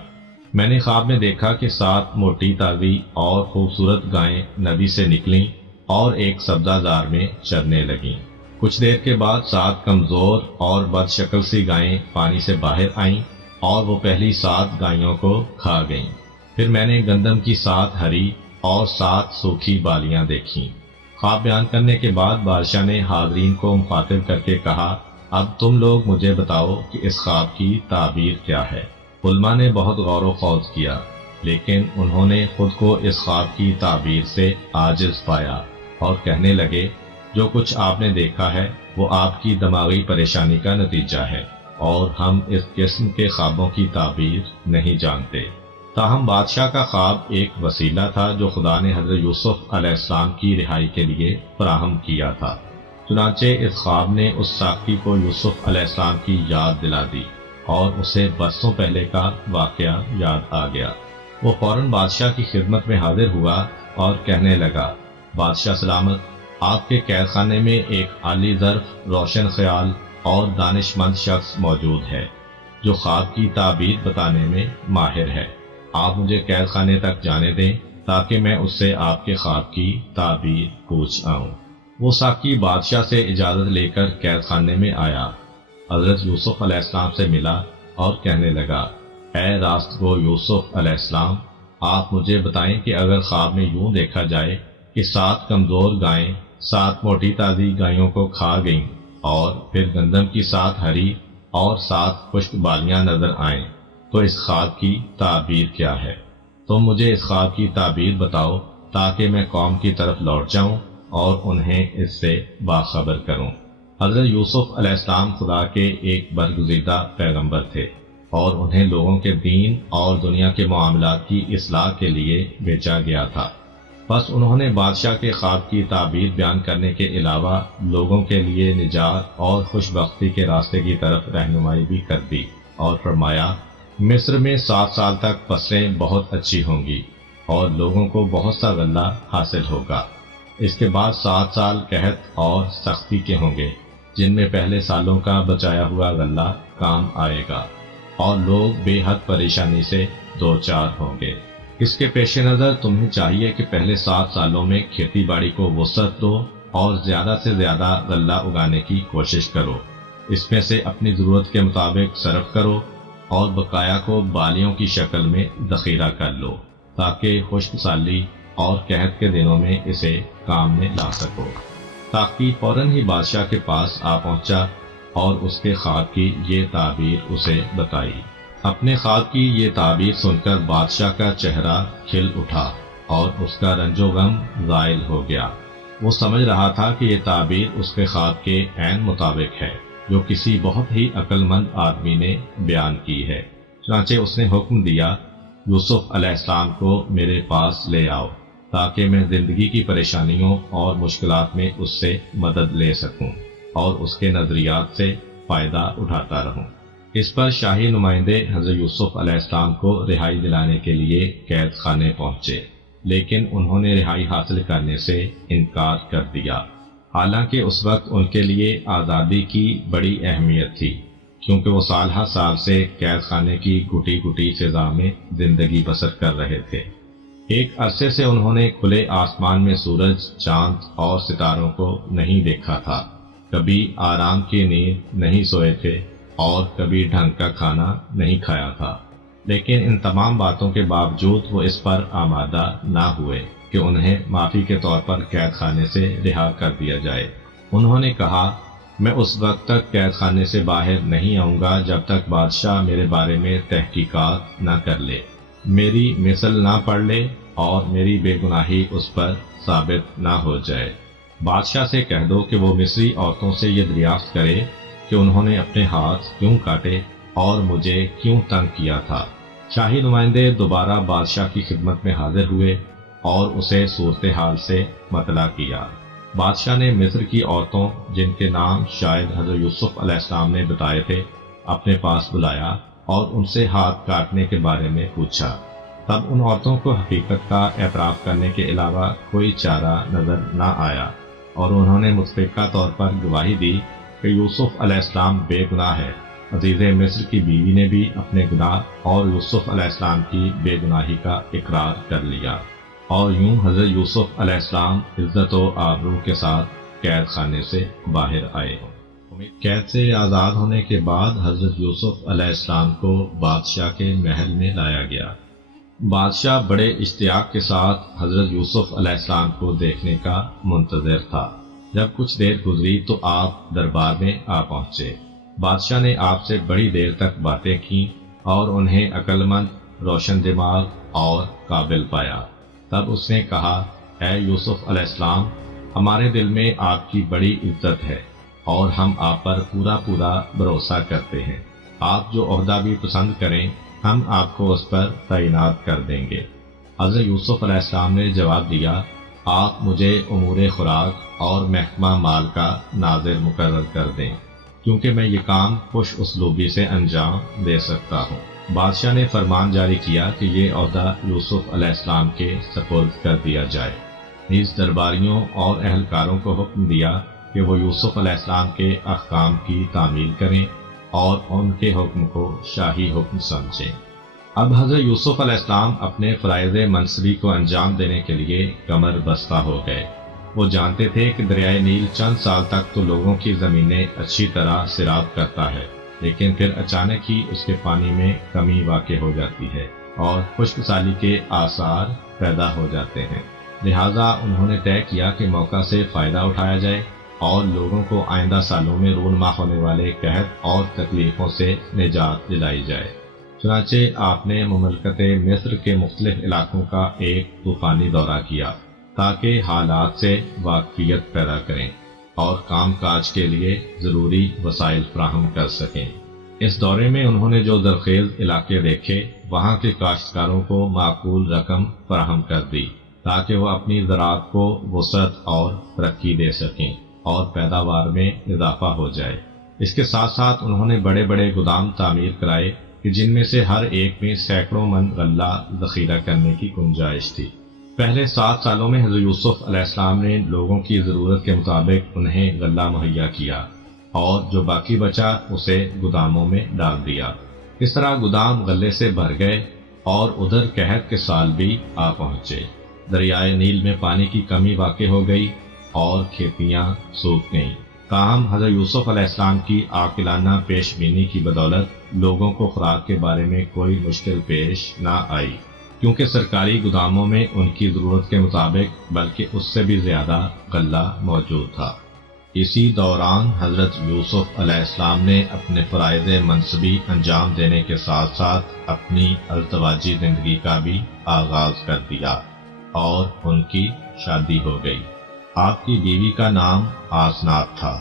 میں نے خواب میں دیکھا کہ 7 موٹی تازی اور خوبصورت گائیں نبی سے نکلیں اور ایک سبزہ زار میں چرنے لگیں۔ کچھ دیر کے بعد 7 کمزور اور بد شکل سی گائیں پانی سے باہر آئیں اور وہ پہلی 7 گائیوں کو کھا گئیں۔ پھر میں نے گندم کی 7 ہری اور 7 سوکھی بالیاں دیکھیں۔ خواب بیان کرنے کے بعد بادشاہ نے حاضرین کو مخاطب کر کے کہا، اب تم لوگ مجھے بتاؤ کہ اس خواب کی تعبیر کیا ہے۔ علماء نے بہت غور و خوض کیا، لیکن انہوں نے خود کو اس خواب کی تعبیر سے عاجز پایا اور کہنے لگے، جو کچھ آپ نے دیکھا ہے وہ آپ کی دماغی پریشانی کا نتیجہ ہے اور ہم اس قسم کے خوابوں کی تعبیر نہیں جانتے۔ تاہم بادشاہ کا خواب ایک وسیلہ تھا جو خدا نے حضرت یوسف علیہ السلام کی رہائی کے لیے فراہم کیا تھا۔ چنانچہ اس خواب نے اس ساقی کو یوسف علیہ السلام کی یاد دلا دی اور اسے برسوں پہلے کا واقعہ یاد آ گیا۔ وہ فوراً بادشاہ کی خدمت میں حاضر ہوا اور کہنے لگا، بادشاہ سلامت، آپ کے قید خانے میں ایک عالی ظرف، روشن خیال اور دانش مند شخص موجود ہے جو خواب کی تعبیر بتانے میں ماہر ہے۔ آپ مجھے قید خانے تک جانے دیں تاکہ میں اس سے آپ کے خواب کی تعبیر پوچھ آؤں۔ وہ ساقی بادشاہ سے اجازت لے کر قید خانے میں آیا، حضرت یوسف علیہ السلام سے ملا اور کہنے لگا، اے راست گو یوسف علیہ السلام، آپ مجھے بتائیں کہ اگر خواب میں یوں دیکھا جائے کہ 7 کمزور گائیں 7 موٹی تازی گائیوں کو کھا گئیں اور پھر گندم کی 7 ہری اور 7 خشک بالیاں نظر آئیں تو اس خواب کی تعبیر کیا ہے؟ تم مجھے اس خواب کی تعبیر بتاؤ تاکہ میں قوم کی طرف لوٹ جاؤں اور انہیں اس سے باخبر کروں۔ حضرت یوسف علیہ السلام خدا کے ایک برگزیدہ پیغمبر تھے اور انہیں لوگوں کے دین اور دنیا کے معاملات کی اصلاح کے لیے بھیجا گیا تھا۔ بس انہوں نے بادشاہ کے خواب کی تعبیر بیان کرنے کے علاوہ لوگوں کے لیے نجات اور خوش بختی کے راستے کی طرف رہنمائی بھی کر دی اور فرمایا، مصر میں 7 سال تک فصلیں بہت اچھی ہوں گی اور لوگوں کو بہت سا غلہ حاصل ہوگا۔ اس کے بعد 7 سال قحط اور سختی کے ہوں گے جن میں پہلے سالوں کا بچایا ہوا غلہ کام آئے گا اور لوگ بے حد پریشانی سے دوچار ہوں گے۔ اس کے پیش نظر تمہیں چاہیے کہ پہلے 7 سالوں میں کھیتی باڑی کو وسعت دو اور زیادہ سے زیادہ غلہ اگانے کی کوشش کرو، اس میں سے اپنی ضرورت کے مطابق صرف کرو اور بقایا کو بالیوں کی شکل میں ذخیرہ کر لو تاکہ خشک سالی اور قحط کے دنوں میں اسے کام میں لا سکو۔ ساقی فوراً ہی بادشاہ کے پاس آ پہنچا اور اس کے خواب کی یہ تعبیر اسے بتائی۔ اپنے خواب کی یہ تعبیر سن کر بادشاہ کا چہرہ کھل اٹھا اور اس کا رنج و غم زائل ہو گیا۔ وہ سمجھ رہا تھا کہ یہ تعبیر اس کے خواب کے عین مطابق ہے جو کسی بہت ہی عقل مند آدمی نے بیان کی ہے۔ چنانچہ اس نے حکم دیا، یوسف علیہ السلام کو میرے پاس لے آؤ تاکہ میں زندگی کی پریشانیوں اور مشکلات میں اس سے مدد لے سکوں اور اس کے نظریات سے فائدہ اٹھاتا رہوں۔ اس پر شاہی نمائندے حضرت یوسف علیہ السلام کو رہائی دلانے کے لیے قید خانے پہنچے، لیکن انہوں نے رہائی حاصل کرنے سے انکار کر دیا، حالانکہ اس وقت ان کے لیے آزادی کی بڑی اہمیت تھی، کیونکہ وہ سال ہر سال سے قید خانے کی گھٹی گھٹی فضا میں زندگی بسر کر رہے تھے۔ ایک عرصے سے انہوں نے کھلے آسمان میں سورج، چاند اور ستاروں کو نہیں دیکھا تھا، کبھی آرام کی نیند نہیں سوئے تھے اور کبھی ڈھنگ کا کھانا نہیں کھایا تھا، لیکن ان تمام باتوں کے باوجود وہ اس پر آمادہ نہ ہوئے کہ انہیں معافی کے طور پر قید خانے سے رہا کر دیا جائے۔ انہوں نے کہا، میں اس وقت تک قید خانے سے باہر نہیں آؤں گا جب تک بادشاہ میرے بارے میں تحقیقات نہ کر لے، میری مثل نہ پڑھ لے اور میری بے گناہی اس پر ثابت نہ ہو جائے۔ بادشاہ سے کہہ دو کہ وہ مصری عورتوں سے یہ دریافت کرے کہ انہوں نے اپنے ہاتھ کیوں کاٹے اور مجھے کیوں تنگ کیا تھا۔ شاہی نمائندے دوبارہ بادشاہ کی خدمت میں حاضر ہوئے اور اسے صورتحال سے مطلع کیا۔ بادشاہ نے مصر کی عورتوں، جن کے نام شاید حضرت یوسف علیہ السلام نے بتائے تھے، اپنے پاس بلایا اور ان سے ہاتھ کاٹنے کے بارے میں پوچھا۔ تب ان عورتوں کو حقیقت کا اعتراف کرنے کے علاوہ کوئی چارہ نظر نہ آیا اور انہوں نے متفقہ طور پر گواہی دی کہ یوسف علیہ السلام بے گناہ ہے۔ عزیز مصر کی بیوی نے بھی اپنے گناہ اور یوسف علیہ السلام کی بے گناہی کا اقرار کر لیا، اور یوں حضرت یوسف علیہ السلام عزت و آبرو کے ساتھ قید خانے سے باہر آئے۔ قید سے آزاد ہونے کے بعد حضرت یوسف علیہ السلام کو بادشاہ کے محل میں لایا گیا۔ بادشاہ بڑے اشتیاق کے ساتھ حضرت یوسف علیہ السلام کو دیکھنے کا منتظر تھا۔ جب کچھ دیر گزری تو آپ دربار میں آ پہنچے۔ بادشاہ نے آپ سے بڑی دیر تک باتیں کی اور انہیں عقل مند، روشن دماغ اور قابل پایا۔ تب اس نے کہا، اے یوسف علیہ السلام، ہمارے دل میں آپ کی بڑی عزت ہے اور ہم آپ پر پورا بھروسہ کرتے ہیں۔ آپ جو عہدہ بھی پسند کریں ہم آپ کو اس پر تعینات کر دیں گے۔ حضرت یوسف علیہ السلام نے جواب دیا، آپ مجھے امور خوراک اور محکمہ مال کا ناظر مقرر کر دیں، کیونکہ میں یہ کام خوش اسلوبی سے انجام دے سکتا ہوں۔ بادشاہ نے فرمان جاری کیا کہ یہ عہدہ یوسف علیہ السلام کے سپرد کر دیا جائے۔ نیز درباریوں اور اہلکاروں کو حکم دیا کہ وہ یوسف علیہ السلام کے احکام کی تعمیل کریں اور ان کے حکم کو شاہی حکم سمجھیں۔ اب حضرت یوسف علیہ السلام اپنے فرائض منصبی کو انجام دینے کے لیے کمر بستہ ہو گئے۔ وہ جانتے تھے کہ دریائے نیل چند سال تک تو لوگوں کی زمینیں اچھی طرح سیراب کرتا ہے، لیکن پھر اچانک ہی اس کے پانی میں کمی واقع ہو جاتی ہے اور خشک سالی کے آثار پیدا ہو جاتے ہیں۔ لہٰذا انہوں نے طے کیا کہ موقع سے فائدہ اٹھایا جائے اور لوگوں کو آئندہ سالوں میں رونما ہونے والے قحط اور تکلیفوں سے نجات دلائی جائے۔ چنانچہ آپ نے مملکت مصر کے مختلف علاقوں کا ایک طوفانی دورہ کیا تاکہ حالات سے واقفیت پیدا کریں اور کام کاج کے لیے ضروری وسائل فراہم کر سکیں۔ اس دورے میں انہوں نے جو زرخیز علاقے دیکھے، وہاں کے کاشتکاروں کو معقول رقم فراہم کر دی تاکہ وہ اپنی زراعت کو وسعت اور ترقی دے سکیں اور پیداوار میں اضافہ ہو جائے۔ اس کے ساتھ ساتھ انہوں نے بڑے بڑے گودام تعمیر کرائے کہ جن میں سے ہر ایک میں سینکڑوں من غلہ ذخیرہ کرنے کی گنجائش تھی۔ پہلے 7 سالوں میں حضرت یوسف علیہ السلام نے لوگوں کی ضرورت کے مطابق انہیں غلہ مہیا کیا اور جو باقی بچا اسے گوداموں میں ڈال دیا۔ اس طرح گودام غلے سے بھر گئے اور ادھر قحط کے سال بھی آ پہنچے۔ دریائے نیل میں پانی کی کمی واقع ہو گئی اور کھیتیاں سوکھ گئیں۔ تاہم حضرت یوسف علیہ السلام کی عاقلانہ پیش بینی کی بدولت لوگوں کو خوراک کے بارے میں کوئی مشکل پیش نہ آئی، کیونکہ سرکاری گوداموں میں ان کی ضرورت کے مطابق بلکہ اس سے بھی زیادہ غلہ موجود تھا۔ اسی دوران حضرت یوسف علیہ السلام نے اپنے فرائض منصبی انجام دینے کے ساتھ ساتھ اپنی ازدواجی زندگی کا بھی آغاز کر دیا اور ان کی شادی ہو گئی۔ آپ کی بیوی کا نام آسنات تھا۔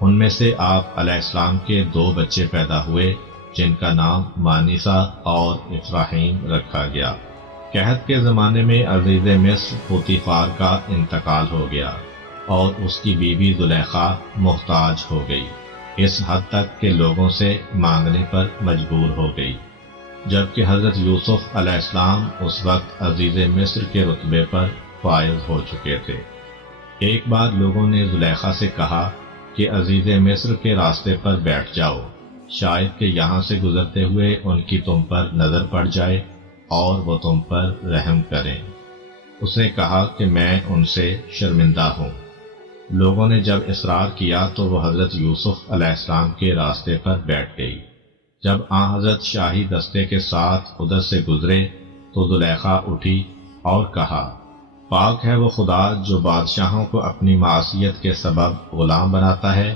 ان میں سے آپ علیہ السلام کے 2 بچے پیدا ہوئے جن کا نام مانیسا اور افراہیم رکھا گیا۔ قحط کے زمانے میں عزیز مصر پوتیفار کا انتقال ہو گیا اور اس کی بیوی زلیخا محتاج ہو گئی، اس حد تک کہ لوگوں سے مانگنے پر مجبور ہو گئی، جبکہ حضرت یوسف علیہ السلام اس وقت عزیز مصر کے رتبے پر فائز ہو چکے تھے۔ ایک بار لوگوں نے زلیخا سے کہا کہ عزیز مصر کے راستے پر بیٹھ جاؤ، شاید کہ یہاں سے گزرتے ہوئے ان کی تم پر نظر پڑ جائے اور وہ تم پر رحم کریں۔ اس نے کہا کہ میں ان سے شرمندہ ہوں۔ لوگوں نے جب اصرار کیا تو وہ حضرت یوسف علیہ السلام کے راستے پر بیٹھ گئی۔ جب حضرت شاہی دستے کے ساتھ ادھر سے گزرے تو زلیخا اٹھی اور کہا، پاک ہے وہ خدا جو بادشاہوں کو اپنی معصیت کے سبب غلام بناتا ہے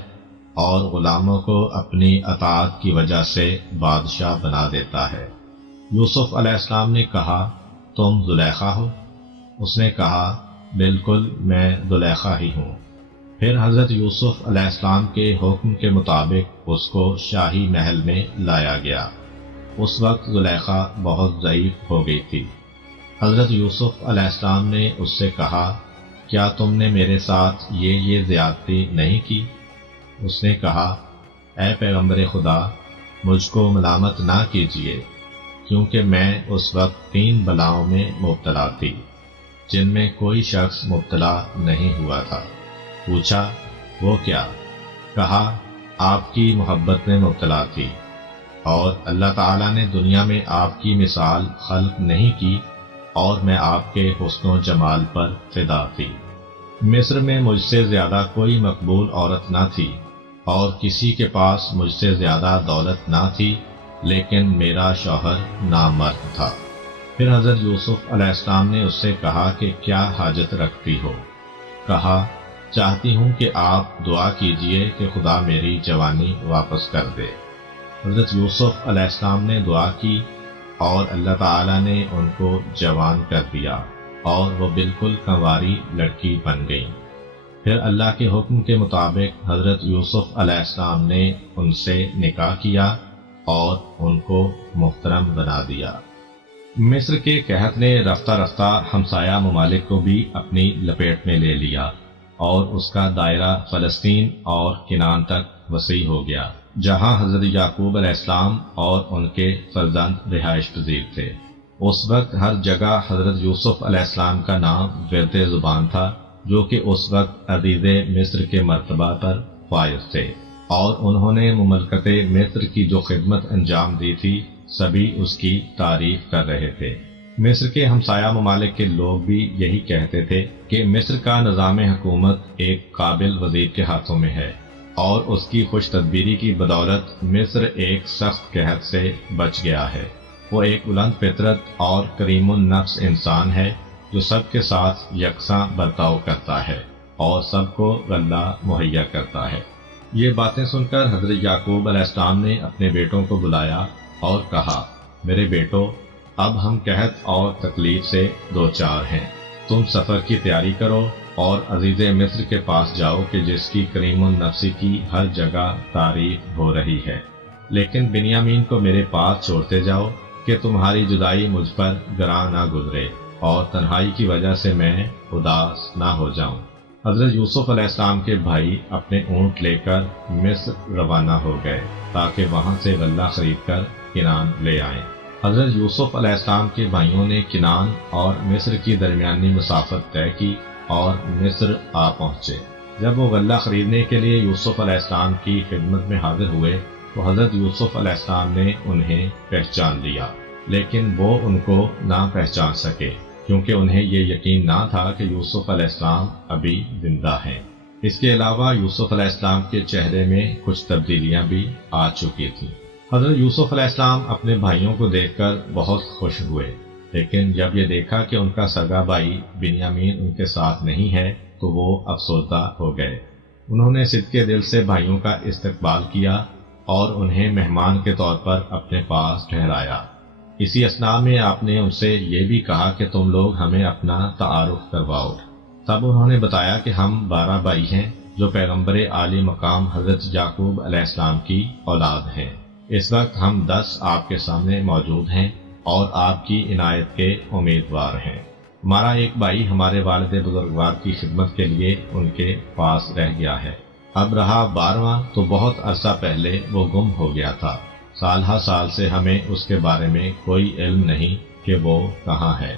اور غلاموں کو اپنی اطاعت کی وجہ سے بادشاہ بنا دیتا ہے۔ یوسف علیہ السلام نے کہا، تم زلیخا ہو؟ اس نے کہا، بالکل میں زلیخا ہی ہوں۔ پھر حضرت یوسف علیہ السلام کے حکم کے مطابق اس کو شاہی محل میں لایا گیا۔ اس وقت زلیخا بہت ضعیف ہو گئی تھی۔ حضرت یوسف علیہ السلام نے اس سے کہا، کیا تم نے میرے ساتھ یہ زیادتی نہیں کی؟ اس نے کہا، اے پیغمبر خدا، مجھ کو ملامت نہ کیجیے، کیونکہ میں اس وقت 3 بلاؤں میں مبتلا تھی جن میں کوئی شخص مبتلا نہیں ہوا تھا۔ پوچھا، وہ کیا؟ کہا، آپ کی محبت میں مبتلا تھی، اور اللہ تعالیٰ نے دنیا میں آپ کی مثال خلق نہیں کی، اور میں آپ کے حسن و جمال پر فدا تھی۔ مصر میں مجھ سے زیادہ کوئی مقبول عورت نہ تھی، اور کسی کے پاس مجھ سے زیادہ دولت نہ تھی، لیکن میرا شوہر نامرد تھا۔ پھر حضرت یوسف علیہ السلام نے اس سے کہا کہ کیا حاجت رکھتی ہو؟ کہا، چاہتی ہوں کہ آپ دعا کیجئے کہ خدا میری جوانی واپس کر دے۔ حضرت یوسف علیہ السلام نے دعا کی اور اللہ تعالیٰ نے ان کو جوان کر دیا اور وہ بالکل کنواری لڑکی بن گئی۔ پھر اللہ کے حکم کے مطابق حضرت یوسف علیہ السلام نے ان سے نکاح کیا اور ان کو محترم بنا دیا۔ مصر کے قحط نے رفتہ رفتہ ہمسایہ ممالک کو بھی اپنی لپیٹ میں لے لیا اور اس کا دائرہ فلسطین اور کنعان تک وسیع ہو گیا، جہاں حضرت یعقوب علیہ السلام اور ان کے فرزند رہائش پذیر تھے۔ اس وقت ہر جگہ حضرت یوسف علیہ السلام کا نام ورد زبان تھا، جو کہ اس وقت عزیز مصر کے مرتبہ پر فائز تھے، اور انہوں نے مملکت مصر کی جو خدمت انجام دی تھی سبھی اس کی تعریف کر رہے تھے۔ مصر کے ہمسایہ ممالک کے لوگ بھی یہی کہتے تھے کہ مصر کا نظام حکومت ایک قابل وزیر کے ہاتھوں میں ہے، اور اس کی خوش تدبیری کی بدولت مصر ایک سخت قحط سے بچ گیا ہے۔ وہ ایک بلند فطرت اور کریم النفس انسان ہے جو سب کے ساتھ یکساں برتاؤ کرتا ہے اور سب کو غلہ مہیا کرتا ہے۔ یہ باتیں سن کر حضرت یعقوب علیہ السلام نے اپنے بیٹوں کو بلایا اور کہا، میرے بیٹو، اب ہم قحط اور تکلیف سے دوچار ہیں۔ تم سفر کی تیاری کرو اور عزیز مصر کے پاس جاؤ کہ جس کی کریم النفسی کی ہر جگہ تعریف ہو رہی ہے، لیکن بنیامین کو میرے پاس چھوڑتے جاؤ کہ تمہاری جدائی مجھ پر گراں نہ گزرے اور تنہائی کی وجہ سے میں اداس نہ ہو جاؤں۔ حضرت یوسف علیہ السلام کے بھائی اپنے اونٹ لے کر مصر روانہ ہو گئے تاکہ وہاں سے غلہ خرید کر کنعان لے آئیں۔ حضرت یوسف علیہ السلام کے بھائیوں نے کنعان اور مصر کی درمیانی مسافت طے کی اور مصر آ پہنچے۔ جب وہ غلہ خریدنے کے لیے یوسف علیہ السلام کی خدمت میں حاضر ہوئے تو حضرت یوسف علیہ السلام نے انہیں پہچان لیا لیکن وہ ان کو نہ پہچان سکے کیونکہ انہیں یہ یقین نہ تھا کہ یوسف علیہ السلام ابھی زندہ ہیں۔ اس کے علاوہ یوسف علیہ السلام کے چہرے میں کچھ تبدیلیاں بھی آ چکی تھیں۔ حضرت یوسف علیہ السلام اپنے بھائیوں کو دیکھ کر بہت خوش ہوئے، لیکن جب یہ دیکھا کہ ان کا سگا بھائی بنیامین ان کے ساتھ نہیں ہے تو وہ افسردہ ہو گئے۔ انہوں نے صدقے دل سے بھائیوں کا استقبال کیا اور انہیں مہمان کے طور پر اپنے پاس ٹھہرایا۔ اسی اثناء میں آپ نے ان سے یہ بھی کہا کہ تم لوگ ہمیں اپنا تعارف کرواؤ۔ تب انہوں نے بتایا کہ ہم 12 بھائی ہیں جو پیغمبر عالی مقام حضرت یعقوب علیہ السلام کی اولاد ہیں۔ اس وقت ہم 10 آپ کے سامنے موجود ہیں اور آپ کی عنایت کے امیدوار ہیں۔ ہمارا ایک بھائی ہمارے والد بزرگوار کی خدمت کے لیے ان کے پاس رہ گیا ہے۔ اب رہا 12واں تو بہت عرصہ پہلے وہ گم ہو گیا تھا۔ سال ہر سال سے ہمیں اس کے بارے میں کوئی علم نہیں کہ وہ کہاں ہے۔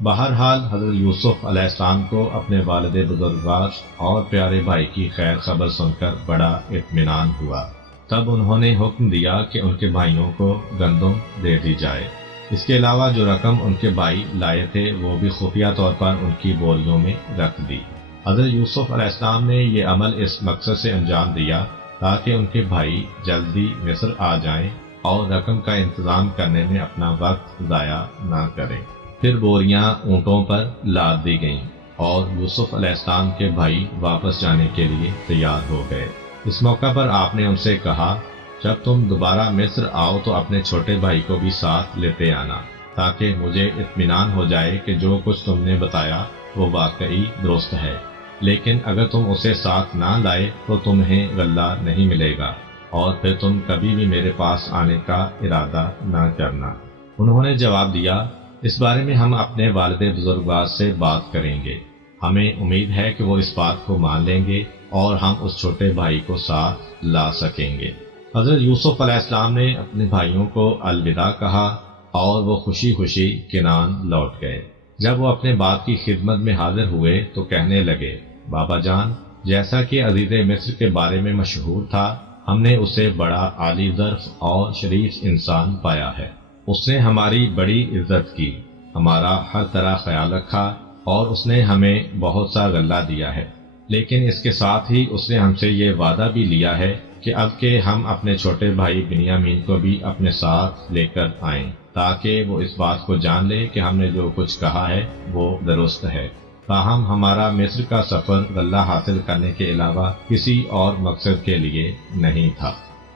بہرحال حضرت یوسف علیہ السلام کو اپنے والد بزرگوار اور پیارے بھائی کی خیر خبر سن کر بڑا اطمینان ہوا۔ تب انہوں نے حکم دیا کہ ان کے بھائیوں کو گندم دے دی جائے۔ اس کے علاوہ جو رقم ان کے بھائی لائے تھے وہ بھی خفیہ طور پر ان کی بوریوں میں رکھ دی۔ حضرت یوسف علیہ السلام نے یہ عمل اس مقصد سے انجام دیا تاکہ ان کے بھائی جلدی مصر آ جائیں اور رقم کا انتظام کرنے میں اپنا وقت ضائع نہ کریں۔ پھر بوریاں اونٹوں پر لاد دی گئیں اور یوسف علیہ السلام کے بھائی واپس جانے کے لیے تیار ہو گئے۔ اس موقع پر آپ نے ان سے کہا، جب تم دوبارہ مصر آؤ تو اپنے چھوٹے بھائی کو بھی ساتھ لیتے آنا تاکہ مجھے اطمینان ہو جائے کہ جو کچھ تم نے بتایا وہ واقعی درست ہے، لیکن اگر تم اسے ساتھ نہ لائے تو تمہیں غلہ نہیں ملے گا اور پھر تم کبھی بھی میرے پاس آنے کا ارادہ نہ کرنا۔ انہوں نے جواب دیا، اس بارے میں ہم اپنے والد بزرگوار سے بات کریں گے، ہمیں امید ہے کہ وہ اس بات کو مان لیں گے اور ہم اس چھوٹے بھائی کو ساتھ لا سکیں گے۔ حضرت یوسف علیہ السلام نے اپنے بھائیوں کو الوداع کہا اور وہ خوشی خوشی کنعان لوٹ گئے۔ جب وہ اپنے باپ کی خدمت میں حاضر ہوئے تو کہنے لگے، بابا جان، جیسا کہ عزیز مصر کے بارے میں مشہور تھا، ہم نے اسے بڑا عالی ظرف اور شریف انسان پایا ہے۔ اس نے ہماری بڑی عزت کی، ہمارا ہر طرح خیال رکھا اور اس نے ہمیں بہت سا غلہ دیا ہے، لیکن اس کے ساتھ ہی اس نے ہم سے یہ وعدہ بھی لیا ہے کہ اب کہ ہم اپنے چھوٹے بھائی بنیامین کو بھی اپنے ساتھ لے کر آئیں تاکہ وہ اس بات کو جان لے کہ ہم نے جو کچھ کہا ہے وہ درست ہے۔ تاہم ہمارا مصر کا سفر غلہ حاصل کرنے کے علاوہ کسی اور مقصد کے لیے نہیں تھا۔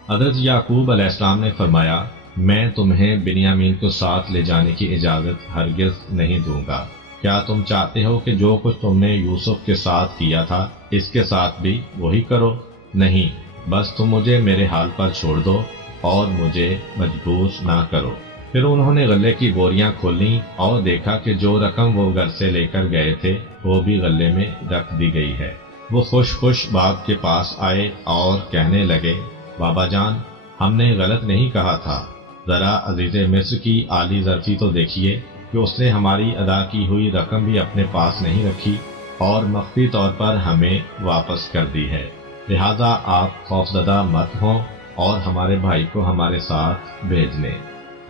حضرت یعقوب علیہ السلام نے فرمایا، میں تمہیں بنیامین کو ساتھ لے جانے کی اجازت ہرگز نہیں دوں گا۔ کیا تم چاہتے ہو کہ جو کچھ تم نے یوسف کے ساتھ کیا تھا اس کے ساتھ بھی وہی کرو؟ نہیں، بس تم مجھے میرے حال پر چھوڑ دو اور مجھے مجبور نہ کرو۔ پھر انہوں نے غلے کی بوریاں کھولیں اور دیکھا کہ جو رقم وہ گھر سے لے کر گئے تھے وہ بھی غلے میں رکھ دی گئی ہے۔ وہ خوش خوش باپ کے پاس آئے اور کہنے لگے، بابا جان، ہم نے غلط نہیں کہا تھا، ذرا عزیز مصر کی عالی ظرفی تو دیکھیے کہ اس نے ہماری ادا کی ہوئی رقم بھی اپنے پاس نہیں رکھی اور مخفی طور پر ہمیں واپس کر دی ہے۔ لہذا آپ خوفزدہ مت ہوں اور ہمارے بھائی کو ہمارے ساتھ بھیج لیں،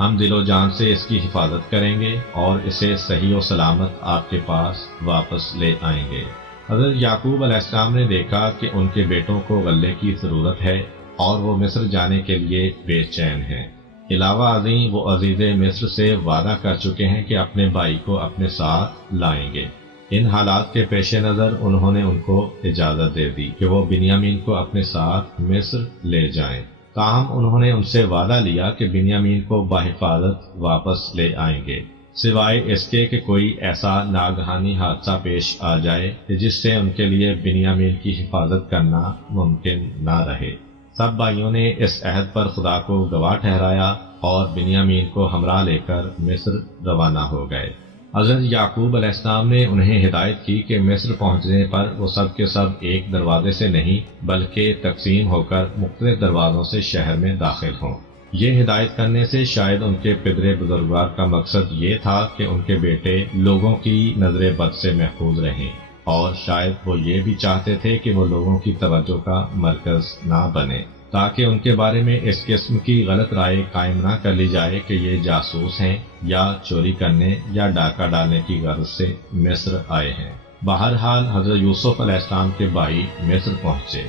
ہم دل و جان سے اس کی حفاظت کریں گے اور اسے صحیح و سلامت آپ کے پاس واپس لے آئیں گے۔ حضرت یعقوب علیہ السلام نے دیکھا کہ ان کے بیٹوں کو غلے کی ضرورت ہے اور وہ مصر جانے کے لیے بے چین ہیں۔ علاوہ ازیں وہ عزیز مصر سے وعدہ کر چکے ہیں کہ اپنے بھائی کو اپنے ساتھ لائیں گے۔ ان حالات کے پیش نظر انہوں نے ان کو اجازت دے دی کہ وہ بنیامین کو اپنے ساتھ مصر لے جائیں۔ تاہم انہوں نے ان سے وعدہ لیا کہ بنیامین کو بحفاظت واپس لے آئیں گے، سوائے اس کے کہ کوئی ایسا ناگہانی حادثہ پیش آ جائے کہ جس سے ان کے لیے بنیامین کی حفاظت کرنا ممکن نہ رہے۔ سب بھائیوں نے اس عہد پر خدا کو گواہ ٹھہرایا اور بنیامین کو ہمراہ لے کر مصر روانہ ہو گئے۔ حضرت یعقوب علیہ السلام نے انہیں ہدایت کی کہ مصر پہنچنے پر وہ سب کے سب ایک دروازے سے نہیں بلکہ تقسیم ہو کر مختلف دروازوں سے شہر میں داخل ہوں۔ یہ ہدایت کرنے سے شاید ان کے پدر بزرگوار کا مقصد یہ تھا کہ ان کے بیٹے لوگوں کی نظر بد سے محفوظ رہیں، اور شاید وہ یہ بھی چاہتے تھے کہ وہ لوگوں کی توجہ کا مرکز نہ بنے۔ تاکہ ان کے بارے میں اس قسم کی غلط رائے قائم نہ کر لی جائے کہ یہ جاسوس ہیں یا چوری کرنے یا ڈاکہ ڈالنے کی غرض سے مصر آئے ہیں۔ بہرحال حضرت یوسف علیہ السلام کے بھائی مصر پہنچے،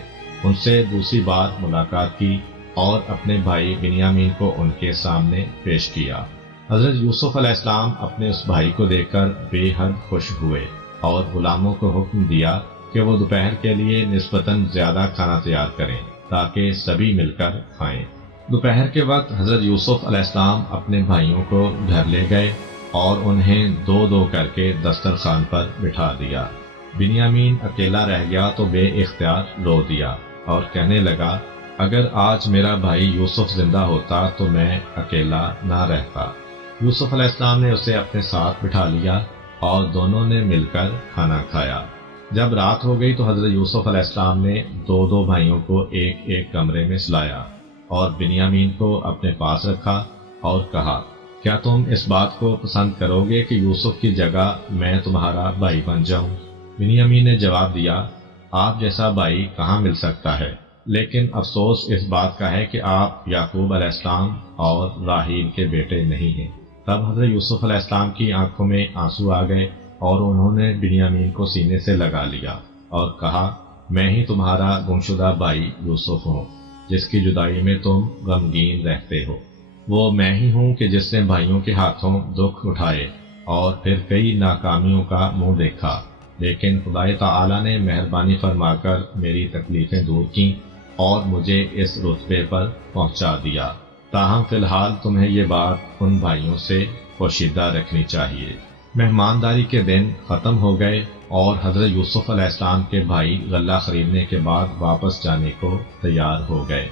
ان سے دوسری بار ملاقات کی اور اپنے بھائی بنیامین کو ان کے سامنے پیش کیا۔ حضرت یوسف علیہ السلام اپنے اس بھائی کو دیکھ کر بے حد خوش ہوئے اور غلاموں کو حکم دیا کہ وہ دوپہر کے لیے نسبتاً زیادہ کھانا تیار کریں تاکہ سبھی مل کر کھائیں۔ دوپہر کے وقت حضرت یوسف علیہ السلام اپنے بھائیوں کو گھر لے گئے اور انہیں دو دو کر کے دسترخوان پر بٹھا دیا۔ بنیامین اکیلا رہ گیا تو بے اختیار رو دیا اور کہنے لگا، اگر آج میرا بھائی یوسف زندہ ہوتا تو میں اکیلا نہ رہتا۔ یوسف علیہ السلام نے اسے اپنے ساتھ بٹھا لیا اور دونوں نے مل کر کھانا کھایا۔ جب رات ہو گئی تو حضرت یوسف علیہ السلام نے دو دو بھائیوں کو ایک ایک کمرے میں سلایا اور بنیامین کو اپنے پاس رکھا اور کہا، کیا تم اس بات کو پسند کرو گے کہ یوسف کی جگہ میں تمہارا بھائی بن جاؤں؟ بنیامین نے جواب دیا، آپ جیسا بھائی کہاں مل سکتا ہے، لیکن افسوس اس بات کا ہے کہ آپ یعقوب علیہ السلام اور راحیل کے بیٹے نہیں ہیں۔ تب حضرت یوسف علیہ السلام کی آنکھوں میں آنسو آ گئے اور انہوں نے بنیامین کو سینے سے لگا لیا اور کہا، میں ہی تمہارا گمشدہ بھائی یوسف ہوں جس کی جدائی میں تم غمگین رہتے ہو۔ وہ میں ہی ہوں کہ جس نے بھائیوں کے ہاتھوں دکھ اٹھائے اور پھر کئی ناکامیوں کا منہ دیکھا، لیکن خدا تعالی نے مہربانی فرما کر میری تکلیفیں دور کی اور مجھے اس رتبے پر پہنچا دیا۔ تاہم فی الحال تمہیں یہ بات ان بھائیوں سے پوشیدہ رکھنی چاہیے۔ مہمانداری کے دن ختم ہو گئے اور حضرت یوسف علیہ السلام کے بھائی غلہ خریدنے کے بعد واپس جانے کو تیار ہو گئے۔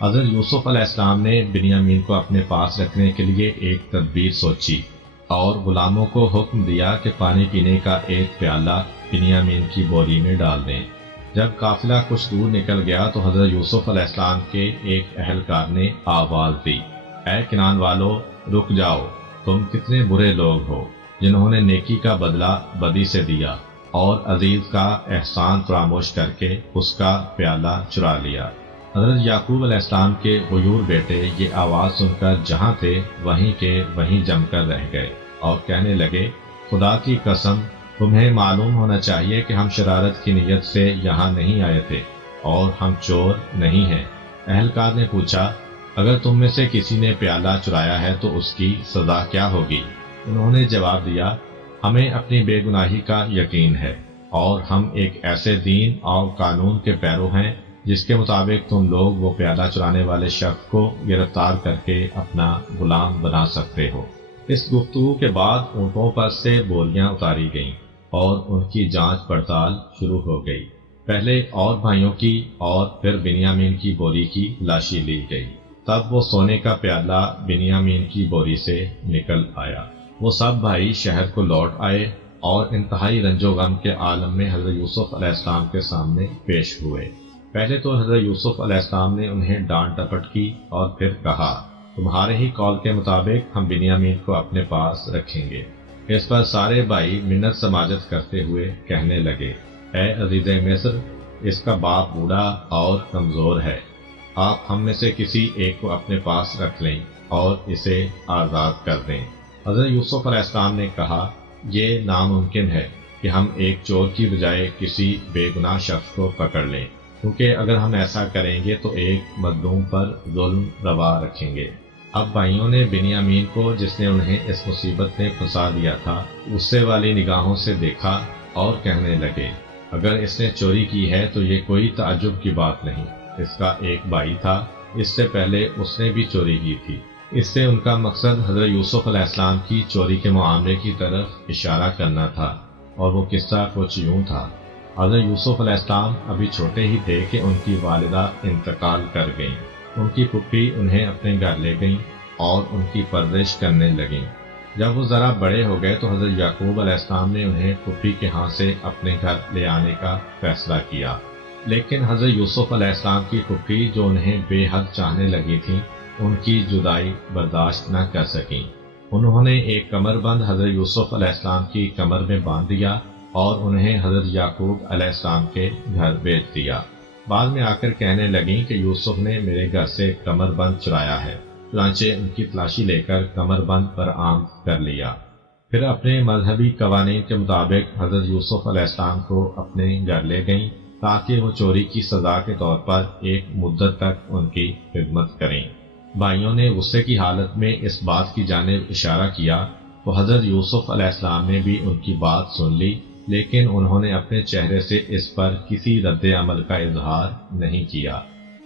حضرت یوسف علیہ السلام نے بنیامین کو اپنے پاس رکھنے کے لیے ایک تدبیر سوچی اور غلاموں کو حکم دیا کہ پانی پینے کا ایک پیالہ بنیامین کی بوری میں ڈال دیں۔ جب قافلہ کچھ دور نکل گیا تو حضرت یوسف علیہ السلام کے ایک اہلکار نے آواز دی، اے کنعان والو، رک جاؤ، تم کتنے برے لوگ ہو جنہوں نے نیکی کا بدلہ بدی سے دیا اور عزیز کا احسان فراموش کر کے اس کا پیالہ چرا لیا۔ حضرت یعقوب علیہ السلام کے غیور بیٹے یہ آواز سن کر جہاں تھے وہیں کے وہیں جم کر رہ گئے اور کہنے لگے، خدا کی قسم، تمہیں معلوم ہونا چاہیے کہ ہم شرارت کی نیت سے یہاں نہیں آئے تھے اور ہم چور نہیں ہیں۔ اہلکار نے پوچھا، اگر تم میں سے کسی نے پیالہ چرایا ہے تو اس کی سزا کیا ہوگی؟ انہوں نے جواب دیا، ہمیں اپنی بے گناہی کا یقین ہے اور ہم ایک ایسے دین اور قانون کے پیرو ہیں جس کے مطابق تم لوگ وہ پیالہ چرانے والے شخص کو گرفتار کر کے اپنا غلام بنا سکتے ہو۔ اس گفتگو کے بعد اونٹوں پر سے بوریاں اتاری گئیں اور ان کی جانچ پڑتال شروع ہو گئی۔ پہلے اور بھائیوں کی اور پھر بنیامین کی بوری کی تلاشی لی گئی۔ تب وہ سونے کا پیالہ بنیامین کی بوری سے نکل آیا۔ وہ سب بھائی شہر کو لوٹ آئے اور انتہائی رنج و غم کے عالم میں حضرت یوسف علیہ السلام کے سامنے پیش ہوئے۔ پہلے تو حضرت یوسف علیہ السلام نے انہیں ڈانٹ ڈپٹ کی اور پھر کہا، تمہارے ہی قول کے مطابق ہم بنیامین کو اپنے پاس رکھیں گے۔ اس پر سارے بھائی منت سماجت کرتے ہوئے کہنے لگے، اے عزیز مصر، اس کا باپ بوڑھا اور کمزور ہے، آپ ہم میں سے کسی ایک کو اپنے پاس رکھ لیں اور اسے آزاد کر دیں۔ حضرت یوسف علیہ السلام نے کہا، یہ ناممکن ہے کہ ہم ایک چور کی بجائے کسی بے گناہ شخص کو پکڑ لیں، کیونکہ اگر ہم ایسا کریں گے تو ایک مظلوم پر ظلم روا رکھیں گے۔ اب بھائیوں نے بنیامین کو، جس نے انہیں اس مصیبت میں پھنسا دیا تھا، غصے والی نگاہوں سے دیکھا اور کہنے لگے، اگر اس نے چوری کی ہے تو یہ کوئی تعجب کی بات نہیں، اس کا ایک بھائی تھا، اس سے پہلے اس نے بھی چوری کی تھی۔ اس سے ان کا مقصد حضرت یوسف علیہ السلام کی چوری کے معاملے کی طرف اشارہ کرنا تھا، اور وہ قصہ کچھ یوں تھا۔ حضرت یوسف علیہ السلام ابھی چھوٹے ہی تھے کہ ان کی والدہ انتقال کر گئیں۔ ان کی پھپھی انہیں اپنے گھر لے گئیں اور ان کی پرورش کرنے لگیں۔ جب وہ ذرا بڑے ہو گئے تو حضرت یعقوب علیہ السلام نے انہیں پھپھی کے ہاں سے اپنے گھر لے آنے کا فیصلہ کیا، لیکن حضرت یوسف علیہ السلام کی پھپھی جو انہیں بے حد چاہنے لگی تھیں، ان کی جدائی برداشت نہ کر سکیں۔ انہوں نے ایک کمر بند حضرت یوسف علیہ السلام کی کمر میں باندھ دیا اور انہیں حضرت یعقوب علیہ السلام کے گھر بھیج دیا۔ بعد میں آ کر کہنے لگیں کہ یوسف نے میرے گھر سے کمر بند چرایا ہے، چنانچہ ان کی تلاشی لے کر کمر بند پر عام کر لیا۔ پھر اپنے مذہبی قوانین کے مطابق حضرت یوسف علیہ السلام کو اپنے گھر لے گئیں تاکہ وہ چوری کی سزا کے طور پر ایک مدت تک ان کی خدمت کریں۔ بھائیوں نے غصے کی حالت میں اس بات کی جانب اشارہ کیا تو حضرت یوسف علیہ السلام نے بھی ان کی بات سن لی، لیکن انہوں نے اپنے چہرے سے اس پر کسی رد عمل کا اظہار نہیں کیا،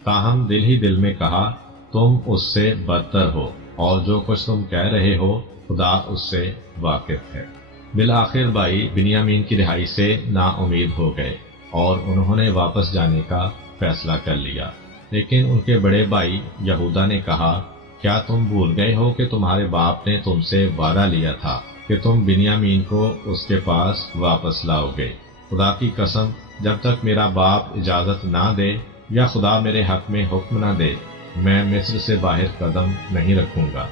تاہم دل ہی دل میں کہا تم اس سے بدتر ہو اور جو کچھ تم کہہ رہے ہو خدا اس سے واقف ہے۔ بالآخر بھائی بنیامین کی رہائی سے نا امید ہو گئے اور انہوں نے واپس جانے کا فیصلہ کر لیا، لیکن ان کے بڑے بھائی یہودا نے کہا کیا تم بھول گئے ہو کہ تمہارے باپ نے تم سے وعدہ لیا تھا کہ تم بنیامین کو اس کے پاس واپس لاؤ گے؟ خدا کی قسم جب تک میرا باپ اجازت نہ دے یا خدا میرے حق میں حکم نہ دے میں مصر سے باہر قدم نہیں رکھوں گا۔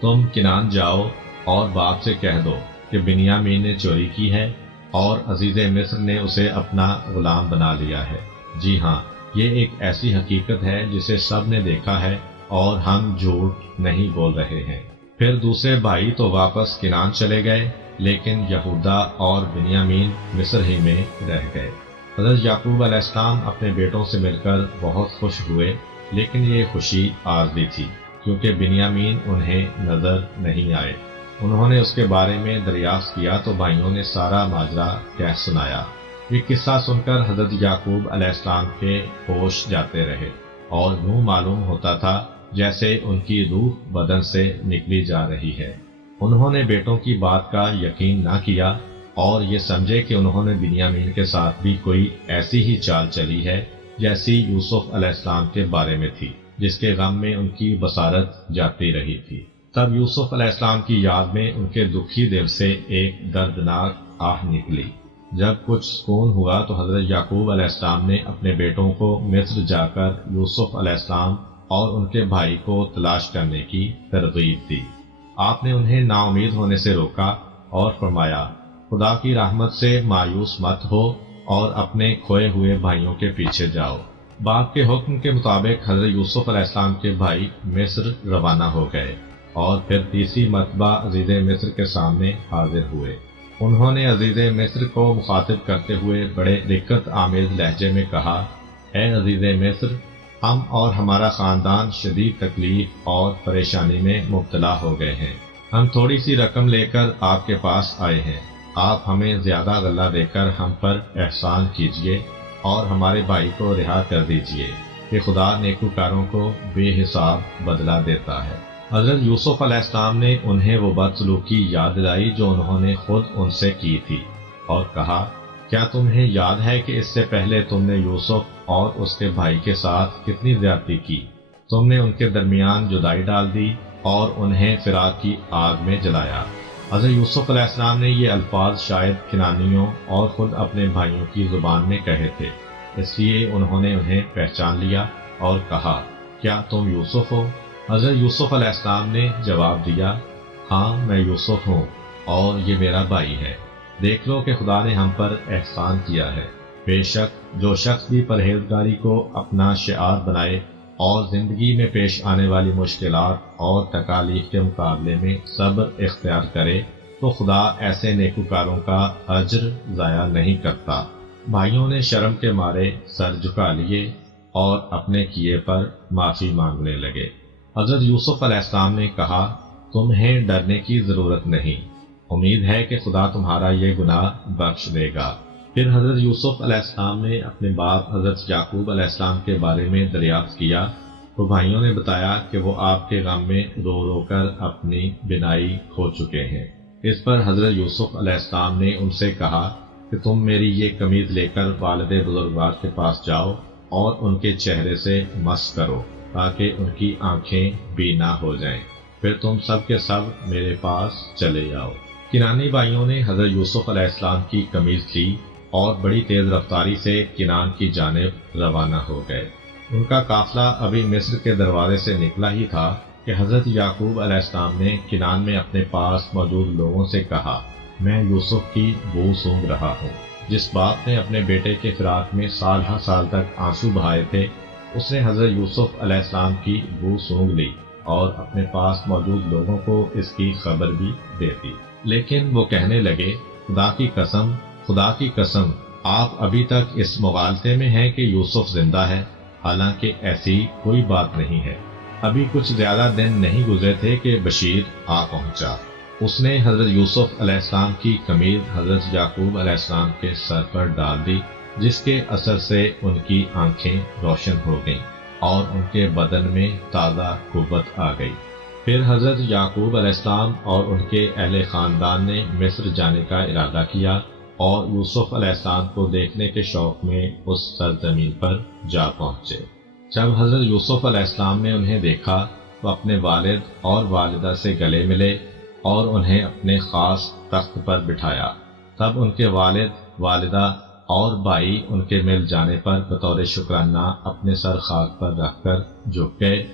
تم کنعان جاؤ اور باپ سے کہہ دو کہ بنیامین نے چوری کی ہے اور عزیز مصر نے اسے اپنا غلام بنا لیا ہے۔ جی ہاں، یہ ایک ایسی حقیقت ہے جسے سب نے دیکھا ہے اور ہم جھوٹ نہیں بول رہے ہیں۔ پھر دوسرے بھائی تو واپس کنعان چلے گئے، لیکن یہودا اور بنیامین مصر ہی میں رہ گئے۔ حضرت یعقوب علیہ السلام اپنے بیٹوں سے مل کر بہت خوش ہوئے، لیکن یہ خوشی عارضی تھی کیونکہ بنیامین انہیں نظر نہیں آئے۔ انہوں نے اس کے بارے میں دریافت کیا تو بھائیوں نے سارا ماجرا کہہ سنایا۔ یہ قصہ سن کر حضرت یعقوب علیہ السلام کے ہوش جاتے رہے اور یوں معلوم ہوتا تھا جیسے ان کی روح بدن سے نکلی جا رہی ہے۔ انہوں نے بیٹوں کی بات کا یقین نہ کیا اور یہ سمجھے کہ انہوں نے بنیامین کے ساتھ بھی کوئی ایسی ہی چال چلی ہے جیسی یوسف علیہ السلام کے بارے میں تھی، جس کے غم میں ان کی بصارت جاتی رہی تھی۔ تب یوسف علیہ السلام کی یاد میں ان کے دکھی دل سے ایک دردناک آہ نکلی۔ جب کچھ سکون ہوا تو حضرت یعقوب علیہ السلام نے اپنے بیٹوں کو مصر جا کر یوسف علیہ السلام اور ان کے بھائی کو تلاش کرنے کی ترغیب دی۔ آپ نے انہیں نا امید ہونے سے روکا اور فرمایا خدا کی رحمت سے مایوس مت ہو اور اپنے کھوئے ہوئے بھائیوں کے پیچھے جاؤ۔ باپ کے حکم کے مطابق حضرت یوسف علیہ السلام کے بھائی مصر روانہ ہو گئے اور پھر تیسری مرتبہ عزیز مصر کے سامنے حاضر ہوئے۔ انہوں نے عزیز مصر کو مخاطب کرتے ہوئے بڑے دقت آمیز لہجے میں کہا اے عزیز مصر، ہم اور ہمارا خاندان شدید تکلیف اور پریشانی میں مبتلا ہو گئے ہیں۔ ہم تھوڑی سی رقم لے کر آپ کے پاس آئے ہیں، آپ ہمیں زیادہ غلہ دے کر ہم پر احسان کیجیے اور ہمارے بھائی کو رہا کر دیجیے کہ خدا نیکوکاروں کو بے حساب بدلہ دیتا ہے۔ حضرت یوسف علیہ السلام نے انہیں وہ بدسلوکی یاد دلائی جو انہوں نے خود ان سے کی تھی اور کہا کیا تمہیں یاد ہے کہ اس سے پہلے تم نے یوسف اور اس کے بھائی کے ساتھ کتنی زیادتی کی؟ تم نے ان کے درمیان جدائی ڈال دی اور انہیں فراق کی آگ میں جلایا۔ حضرت یوسف علیہ السلام نے یہ الفاظ شاید کنانیوں اور خود اپنے بھائیوں کی زبان میں کہے تھے، اس لیے انہوں نے انہیں پہچان لیا اور کہا کیا تم یوسف ہو؟ حضرت یوسف علیہ السلام نے جواب دیا ہاں میں یوسف ہوں اور یہ میرا بھائی ہے۔ دیکھ لو کہ خدا نے ہم پر احسان کیا ہے۔ بے شک جو شخص بھی پرہیزگاری کو اپنا شعار بنائے اور زندگی میں پیش آنے والی مشکلات اور تکالیف کے مقابلے میں صبر اختیار کرے تو خدا ایسے نیکوکاروں کا اجر ضائع نہیں کرتا۔ بھائیوں نے شرم کے مارے سر جھکا لیے اور اپنے کیے پر معافی مانگنے لگے۔ حضرت یوسف علیہ السلام نے کہا تمہیں ڈرنے کی ضرورت نہیں، امید ہے کہ خدا تمہارا یہ گناہ بخش دے گا۔ پھر حضرت یوسف علیہ السلام نے اپنے باپ حضرت یعقوب علیہ السلام کے بارے میں دریافت کیا تو بھائیوں نے بتایا کہ وہ آپ کے غم میں رو رو کر اپنی بینائی کھو چکے ہیں۔ اس پر حضرت یوسف علیہ السلام نے ان سے کہا کہ تم میری یہ قمیض لے کر والد بزرگوار کے پاس جاؤ اور ان کے چہرے سے مس کرو تاکہ ان کی آنکھیں بینا ہو جائیں، پھر تم سب کے سب میرے پاس چلے جاؤ۔ کنانی بھائیوں نے حضرت یوسف علیہ السلام کی قمیض لی اور بڑی تیز رفتاری سے کنعان کی جانب روانہ ہو گئے۔ ان کا قافلہ ابھی مصر کے دروازے سے نکلا ہی تھا کہ حضرت یعقوب علیہ السلام نے کنعان میں اپنے پاس موجود لوگوں سے کہا میں یوسف کی بو سونگھ رہا ہوں، جس باپ نے اپنے بیٹے کے فراق میں سال ہر سال تک آنسو بہائے تھے، اس نے حضرت یوسف علیہ السلام کی بو سونگھ لی اور اپنے پاس موجود لوگوں کو اس کی خبر بھی دے دی۔ لیکن وہ کہنے لگے، خدا کی قسم آپ ابھی تک اس مغالطے میں ہیں کہ یوسف زندہ ہے، حالانکہ ایسی کوئی بات نہیں ہے۔ ابھی کچھ زیادہ دن نہیں گزرے تھے کہ بشیر آ پہنچا۔ اس نے حضرت یوسف علیہ السلام کی قمیض حضرت یعقوب علیہ السلام کے سر پر ڈال دی، جس کے اثر سے ان کی آنکھیں روشن ہو گئیں اور ان کے بدن میں تازہ قوت آ گئی۔ پھر حضرت یعقوب علیہ السلام اور ان کے اہل خاندان نے مصر جانے کا ارادہ کیا اور یوسف علیہ السلام کو دیکھنے کے شوق میں اس سرزمین پر جا پہنچے۔ جب حضرت یوسف علیہ السلام نے انہیں دیکھا تو اپنے والد اور والدہ سے گلے ملے اور انہیں اپنے خاص تخت پر بٹھایا۔ تب ان کے والد، والدہ اور بھائی ان کے مل جانے پر بطور شکرانہ اپنے سر خاک پر رکھ کر جھک گئے